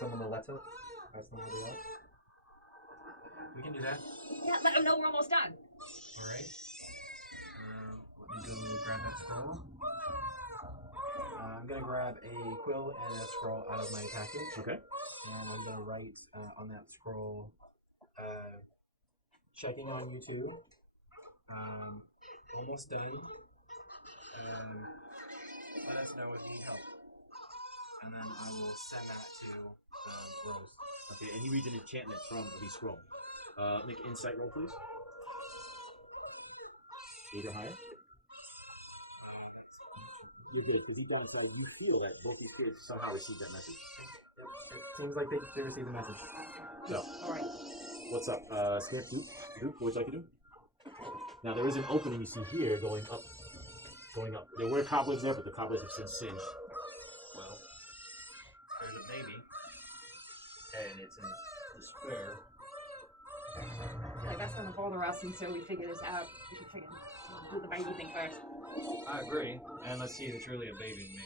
send them a letter. Ask them where they are. We can do that. Yeah, let them know we're almost done. Alright. Let me go grab that scroll. I'm gonna grab a quill and a scroll out of my package. Okay. And I'm gonna write on that scroll, checking on you two. Almost done. Let us know if you need help. And then I will send that to Rose. Okay, and he reads an enchantment from the scroll. Make an insight roll, please. 8 or higher. You're good, because deep down inside, you feel that both these kids somehow received that message. Yep. It seems like they received the message. So, Alright. what's up? Spirit Group, what would you like to do? Now, there is an opening you see here going up. There were cobwebs there, but the cobwebs have since singed. Well, there's a baby, and it's in despair. Like, that's gonna bother us until we figure this out. We should figure do the baby thing first. I agree, and let's see if it's really a baby. Maybe.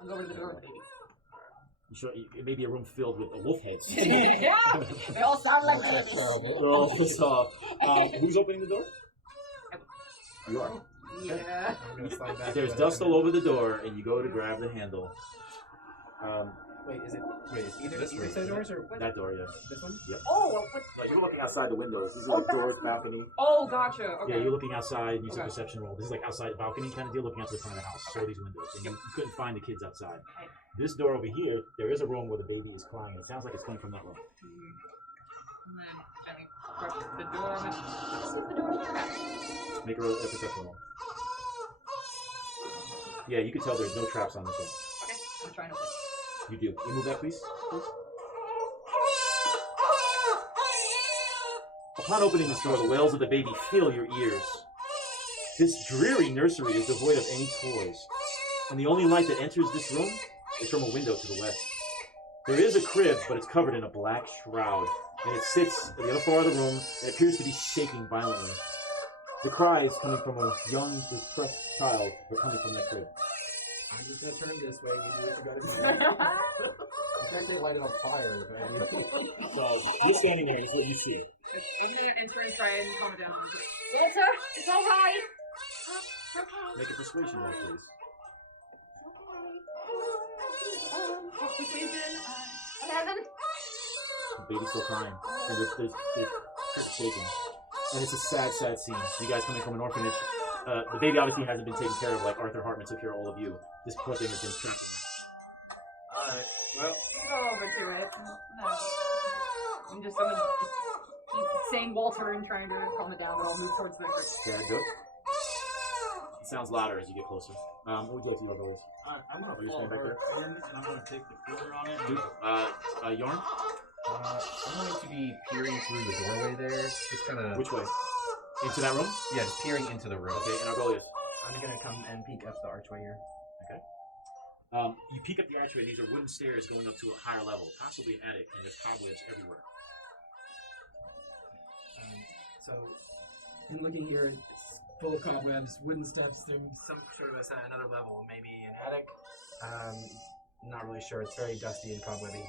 I'll go over to the door. You sure it may be a room filled with wolf heads. They all sound like this. Who's opening the door? You are. Yeah. I'm gonna slide back. There's to dust all over the door, and you go to grab the handle. Wait, is either This way, side doors or That door, yeah. this one? Oh, what? Like you're looking outside the windows. These are like doors, balcony. Oh, gotcha. Okay. Yeah, you're looking outside. And use a Okay. perception roll. This is like outside balcony kind of deal, looking out to the front of the house. So these windows, and you couldn't find the kids outside. This door over here, there is a room where the baby is crying. It sounds like it's coming from that room. And then Jenny crushes the door. And let's see if the door's trapped. Make a perception roll. Yeah, you can tell there's no traps on this one. Okay, I'm trying to open. You do. You move that, please. Upon opening this door, the wails of the baby fill your ears. This dreary nursery is devoid of any toys, and the only light that enters this room is from a window to the west. There is a crib, but it's covered in a black shroud, and it sits at the other far of the room and appears to be shaking violently. The cries coming from a young, distressed child are coming from that crib. I'm just gonna turn this way. You do it together. In fact, they light it on fire. So you're standing there, and this is what you see. I'm gonna enter and try and calm it down. Walter, it's alright. It's okay. Make a persuasion roll, please. Persuasion. 11. The baby's still crying, and the crib's shaking. And it's a sad, sad scene. You guys coming from an orphanage. The baby obviously hasn't been taken care of like Arthur Hartman took care of all of you. This poor thing has been treated. Alright, well, Go over to it. No. I'm just keep saying Walter and trying to calm it down, but I'll move towards the group. Yeah, good. It sounds louder as you get closer. What would you like to do otherwise? I'm gonna Are you pull staying back her in, and I'm gonna take the feeler on it. Dude, Yorn? I'm going to be peering through the doorway there. Just kind of. Which way? Into that room? Yeah, just peering into the room. Okay, and Argolius. I'm gonna come and peek up the archway here. You peek up the archway, these are wooden stairs going up to a higher level, possibly an attic, and there's cobwebs everywhere. So, in looking here, it's full of cobwebs, wooden stuff. There's some sort of another level, maybe an attic. Not really sure. It's very dusty and cobwebby.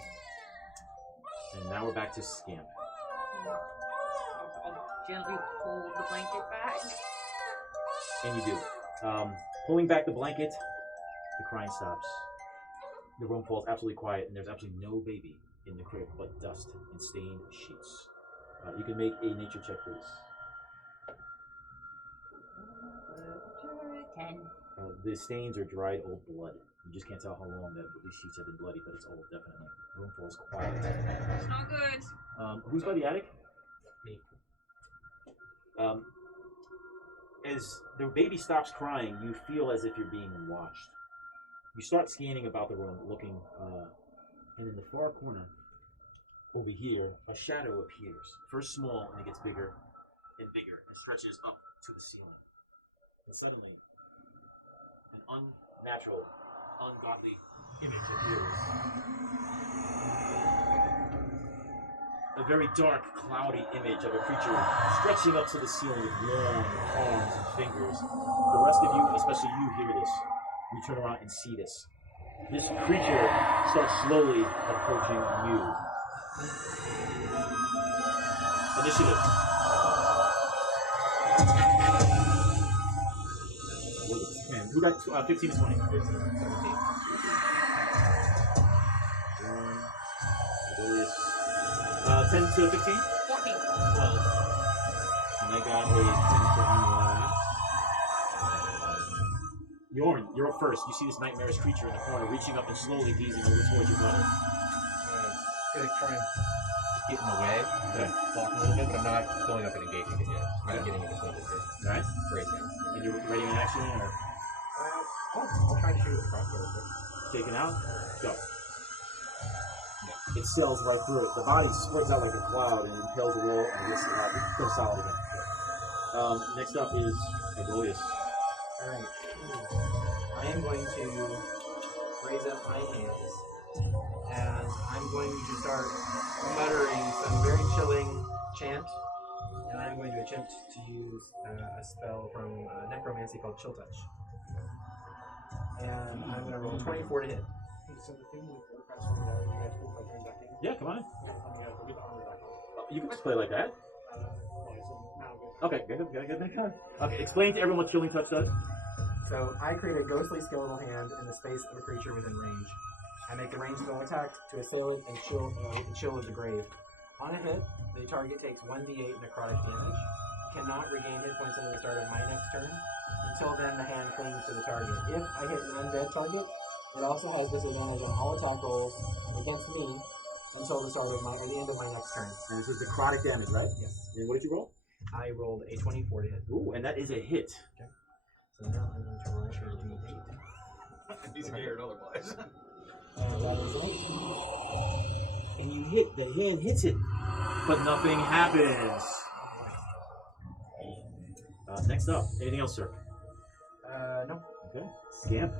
And now we're back to Scamp. I'll gently pull the blanket back. And you do. Pulling back the blanket, the crying stops. The room falls absolutely quiet, and there's absolutely no baby in the crib, but dust and stained sheets. You can make a nature check, please. 10. The stains are dried old blood. You just can't tell how long that these sheets have been bloody, but it's old, definitely. The room falls quiet. It's not good. Who's by the attic? Me. As the baby stops crying, you feel as if you're being watched. You start scanning about the room, looking, and in the far corner, over here, a shadow appears. First small, and it gets bigger and bigger, and stretches up to the ceiling. But suddenly, an unnatural, ungodly image appears. A very dark, cloudy image of a creature stretching up to the ceiling with long arms and fingers. The rest of you, especially you, hear this. You turn around and see this. This creature starts slowly approaching you. Initiative. Who got 15 to 20? 15, 17. Abilities. 10 to 15? 14. 12. And I got a 10 to unlast. Yorn, you're up first. You see this nightmarish creature in the corner reaching up and slowly gazing over towards your brother. Gonna try and just get in the way. Okay. Block a little bit, but I'm not going up and engaging it yet. I'm not getting in between the two. Alright? Bracing. And you're ready in action or I'll try to shoot with the crossbow real quick. taking out? Go. It sails right through it. The body spreads out like a cloud and impales the wall and gets goes solid again. Next up is Argolius. Alright. I am going to raise up my hands, and I'm going to start muttering some very chilling chant, and I'm going to attempt to use a spell from necromancy called Chill Touch. And I'm going to roll 24 to hit. So the thing with the request from you guys will play during that game. Yeah, come on. We'll get the armor back on. You can just play like that. Yeah, so now we'll get Okay, good. Okay, explain to everyone what Killing Touch does. So I create a ghostly skeletal hand in the space of a creature within range. I make a ranged spell attack to assail it and chill with the chill of the grave. On a hit, the target takes 1d8 necrotic damage. Cannot regain hit points until the start of my next turn. Until then, the hand clings to the target. If I hit an undead target, it also has disadvantage on all attack rolls against me until the start of my or the end of my next turn. And this is necrotic damage, right? Yes. And what did you roll? I rolled a 24 to hit. Ooh, and that is a hit. So now I'm going to roll a d8. He's scared otherwise. And that is an 8. And you hit, the hand hits it, but nothing happens. Next up, anything else, sir? No. Okay. Scamp.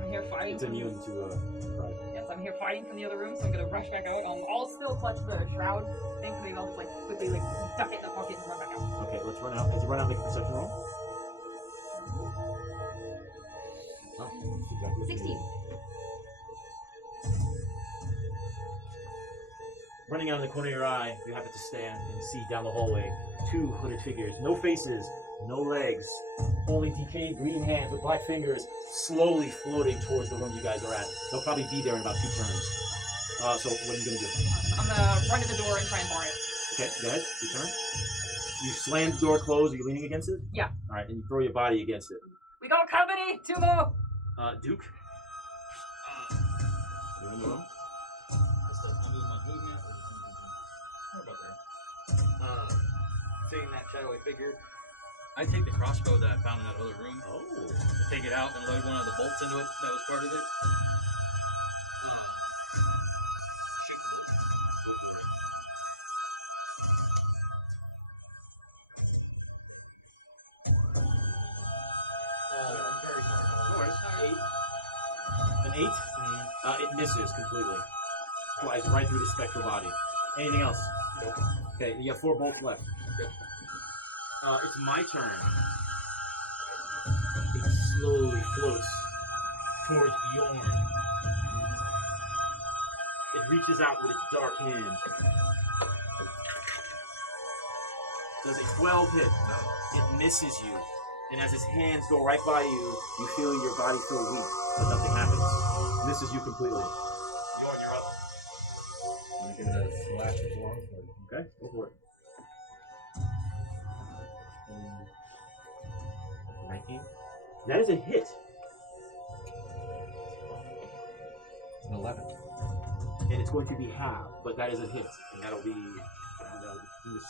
I'm here fighting. It's immune to necrotic. Yes, I'm here fighting from the other room, so I'm gonna rush back out. I'll still clutch the shroud. Thankfully, I'll just like quickly like duck it in the pocket and run back out. Okay, let's run out. As you run out, make a perception roll. Oh, that's exactly what you 16. need. Running out of the corner of your eye, you happen to stand and see down the hallway 2 hooded figures. No faces, no legs, only decayed green hands with black fingers slowly floating towards the room you guys are at. They'll probably be there in about 2 turns. So what are you going to do? I'm gonna run to the door and try and bar it. Okay, go ahead. Your turn. You slam the door closed. Are you leaning against it? Yeah. All right, and you throw your body against it. We got company! 2 more! Duke? You on your own? Seeing that shadowy figure, I take the crossbow that I found in that other room, Oh. take it out and load one of the bolts into it that was part of it. I'm very sorry. No worries. 8. An 8? It misses completely. Flies right through the spectral body. Anything else? Nope. Okay, you got 4 bolts left. Yep. It's my turn. It slowly floats towards Bjorn. It reaches out with its dark hand. Does a 12 hit? No. It misses you. And as his hands go right by you, you feel your body feel weak, but nothing happens. Misses you completely. I'm gonna slash his longsword. Okay, go for it. 19? That is a hit. An 11. And it's going to be half, but that is a hit. And that'll be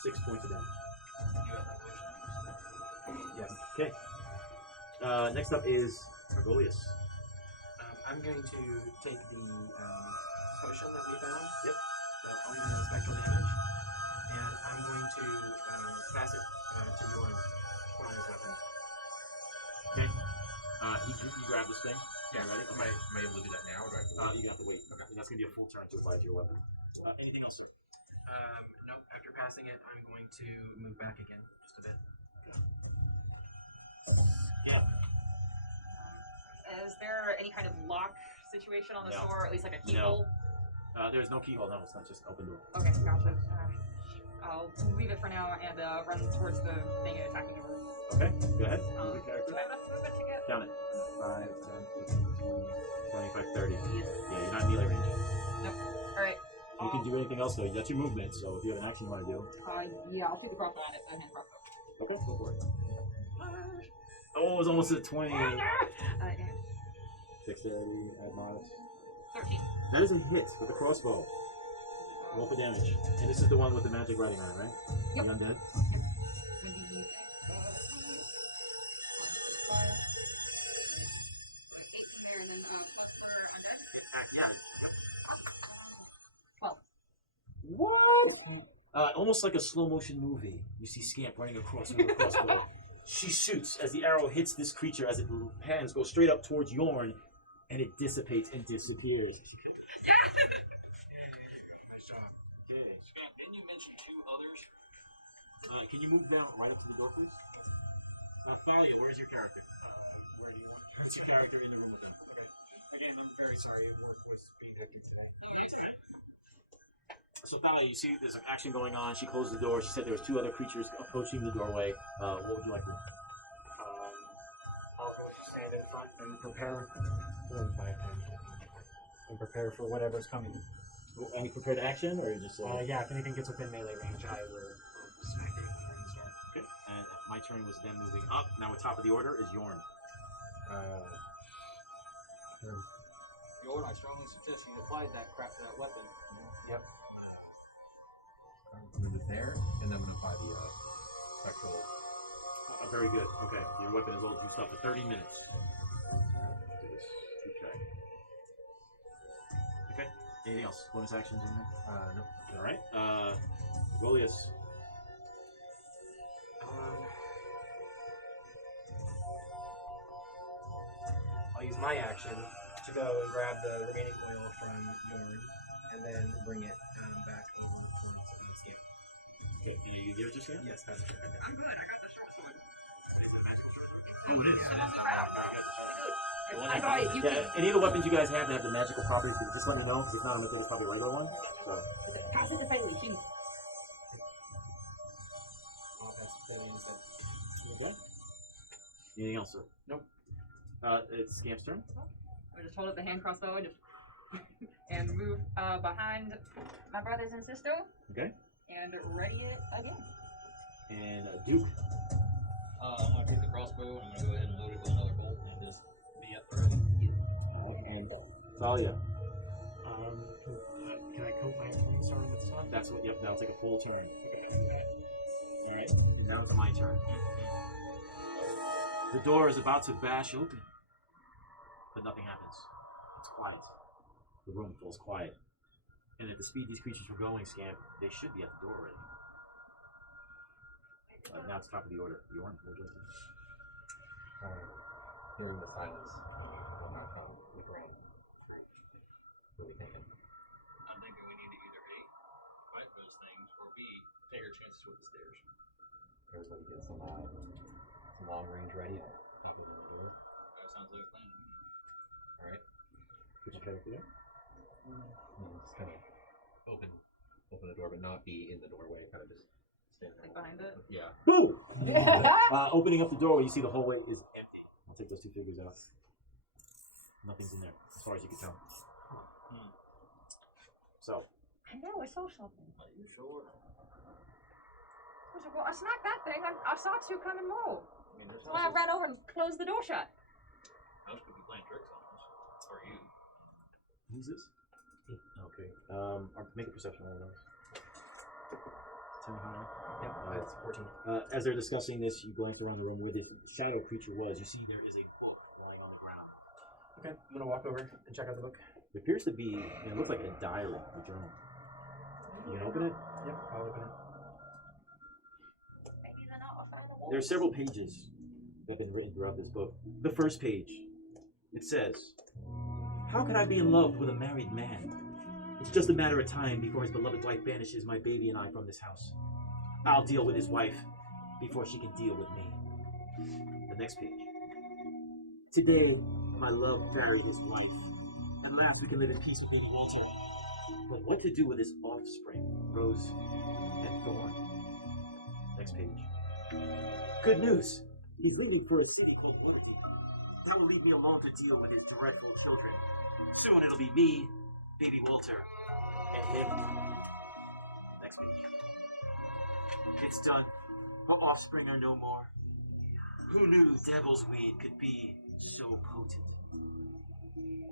6 points of damage. Yes. Okay. Next up is Argolius. I'm going to take the potion that we found. Yep. Only the spectral damage. And I'm going to pass it to Jordan for his weapon. Okay. You grab this thing. Yeah, ready? Am I able to do that now, or do I have to You have to wait. Okay. And that's going to be a full turn to apply to your weapon. Anything else, sir? No, after passing it, I'm going to move back again just a bit. Is there any kind of lock situation on the No. door, or at least like a No. keyhole? There's no keyhole. No, it's not just open door. Okay, gotcha. I'll leave it for now and run towards the thing and attacking the room. Okay, go ahead. Do Move your character. I have enough movement to get? Count it. 5, 10, 15, 20, 25, 30. Yes. Yeah, you're not in melee range. Alright. You can do anything else though. That's your movement, so if you have an action you want to do. Yeah, I'll shoot the crossbow on it, the hand crossbow. Okay, go for it. Oh, it was almost at 20. And Dexterity, add modus. 13. That is a hit with the crossbow. Roll for damage. And this is the one with the magic writing on it, right? Yep. The undead? Yeah. What? Almost like a slow motion movie. You see Scamp running across with a crossbow. She shoots as the arrow hits this creature as it pans, goes straight up towards Yorn, and it dissipates and disappears. Nice job. Okay. Scott, didn't you mention 2 others? Can you move down right up to the door, please? Thalia, where's your character? Where do you want? What's your character in the room with them? Okay. Again, I'm very sorry. It was being. So Thalia, you see there's an action going on. She closed the door. She said there was 2 other creatures approaching the doorway. What would you like to do? I'll go stand in front and prepare 4 and 5 times. and prepare for whatever's coming. Any prepared action, or just Yeah, if anything gets within melee range, I will smack it with a storm. Okay. And my turn was then moving up. Now, at top of the order is Yorn. Yorn, I strongly suggest you applied that crap to that weapon. Yep. I'm gonna move there, and then I'm gonna apply the spectral. Very good. Okay, your weapon is all juiced up for 30 minutes. Do this. Keep track. Okay. Anything else? Bonus actions in there? No. All right. Willius. I'll use my action to go and grab the remaining oil from Yorn and then bring it back over so we escape. Okay. You give it to Sam? Yes, that's true. I'm good. I got the short sword. Is it a magical short sword? Oh, it is. I got it. You Yeah, any of the weapons you guys have that have the magical properties, just let me know, because if not, I'm going to think it's probably a regular one. So. pass it to Bailey. She I'll pass it to Bailey instead. Okay. Anything else, sir? Nope. It's Scamp's turn. I just hold up the hand crossbow and just and move behind my brothers and sister. Okay. And ready it again. And Duke. I'm gonna take the crossbow and I'm gonna go ahead and load it with another bolt and just be at the ready. And Thalia. Can I coat my own sword with stuff? That's what, yep, that'll take a full turn. Alright, and now it's my turn. The door is about to bash open, but nothing happens. It's quiet. The room feels quiet. And at the speed these creatures were going, Scamp, they should be at the door already. Now it's top of the order. Yorn, what do you think? During the silence, on our phone, we ran. What are we thinking? I'm thinking we need to either A, fight those things, or B, take our chances with the stairs. Everybody get some long range ready. Probably the door. That sounds like a plan to me. Alright. Put your character there. Just kind of open the door, but not be in the doorway. Kind of just stand there. Like behind it? Yeah. Boom! Opening up the doorway, you see the hallway is empty. I'll take those two figures out. Nothing's in there, as far as you can tell. So, I know, I saw something. Are you sure? Well, I smacked that thing. I saw two coming more. I mean, there's That's why I ran over and closed the door shut. Those could be playing tricks on us. Or you. who's this? Okay. Make a perception roll, guys. 10 higher. Yep, that's 14. As they're discussing this, you glance around the room where the shadow creature was. You see there is a book lying on the ground. Okay, I'm gonna walk over and check out the book. It appears to be, it looks like a diary, a journal. You can open it? Yep, I'll open it. Maybe they're not on the wall. There are several pages that have been written throughout this book. The first page, it says, "How could I be in love with a married man? It's just a matter of time before his beloved wife banishes my baby and I from this house. I'll deal with his wife before she can deal with me." The next page. "Today, my love buried his wife. At last we can live in peace with baby Walter. But what to do with his offspring, Rose and Thorn?" Next page. "Good news. He's leaving for a city called Wooddeep. That will leave me alone to deal with his dreadful children. Soon it'll be me, baby Walter, and him." Next page. "It's done. Her offspring are no more. Who knew devil's weed could be so potent?"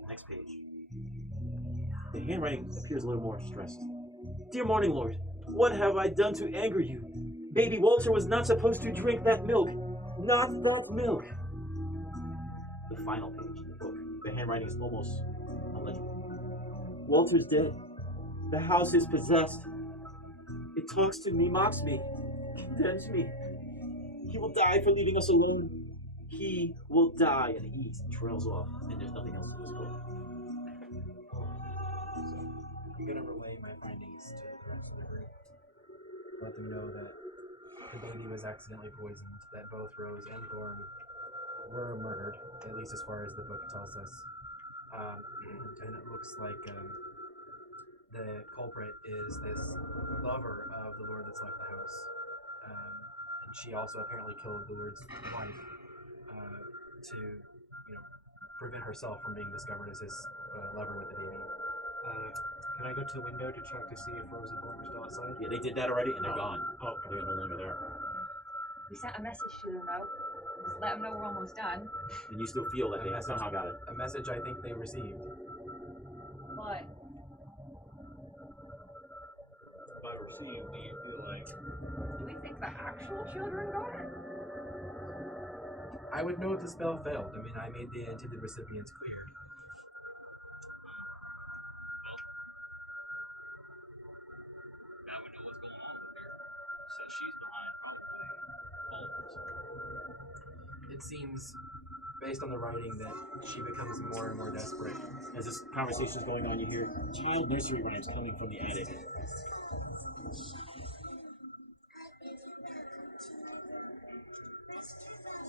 Next page. The handwriting appears a little more stressed. "Dear Morning Lord, what have I done to anger you? Baby Walter was not supposed to drink that milk. Not that milk." The final page in the book. The handwriting is almost illegible. "Walter's dead. The house is possessed. It talks to me, mocks me, condemns me. He will die for leaving us alone. He will die," and he trails off, and there's nothing else in this book. I'm gonna relay my findings to the rest of the group. Let them know that the baby was accidentally poisoned, that both Rose and Thorn were murdered, at least as far as the book tells us. And it looks like the culprit is this lover of the Lord that's left the house. And she also apparently killed the Lord's wife to, prevent herself from being discovered as his lever with the baby. Can I go to the window to check to see if Rose and Thorn are still outside? Yeah, they did that already, and they're gone. Oh, They're no longer there. We sent a message to them though. Just let them know we're almost done. And you still feel that they have somehow got it. A message I think they received. What? By received, do you feel like Do we think the actual children got it? I would know if the spell failed. I mean, I made the intended recipients clear. that would know what's going on with her? So she's behind probably all of this. It seems, based on the writing, that she becomes more and more desperate. As this conversation is going on, you hear child nursery rhymes coming from the attic. So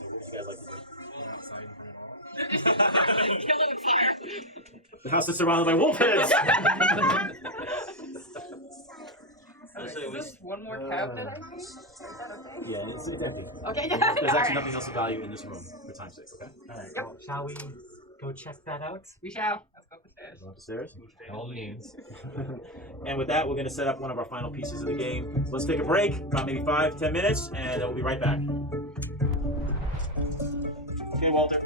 what would you guys like to do? We're outside in front of all. The house is surrounded by wolf heads! Is this one more cabinet I need? Is that okay? Yeah, it's effective. Okay. There's actually Alright. nothing else of value in this room for time's sake, okay? alright. Well, shall we go check that out? We shall. Let's go upstairs. Go up the stairs. All means. And with that, we're going to set up one of our final pieces of the game. Let's take a break, about maybe 5-10 minutes, and we'll be right back. Okay, Walter.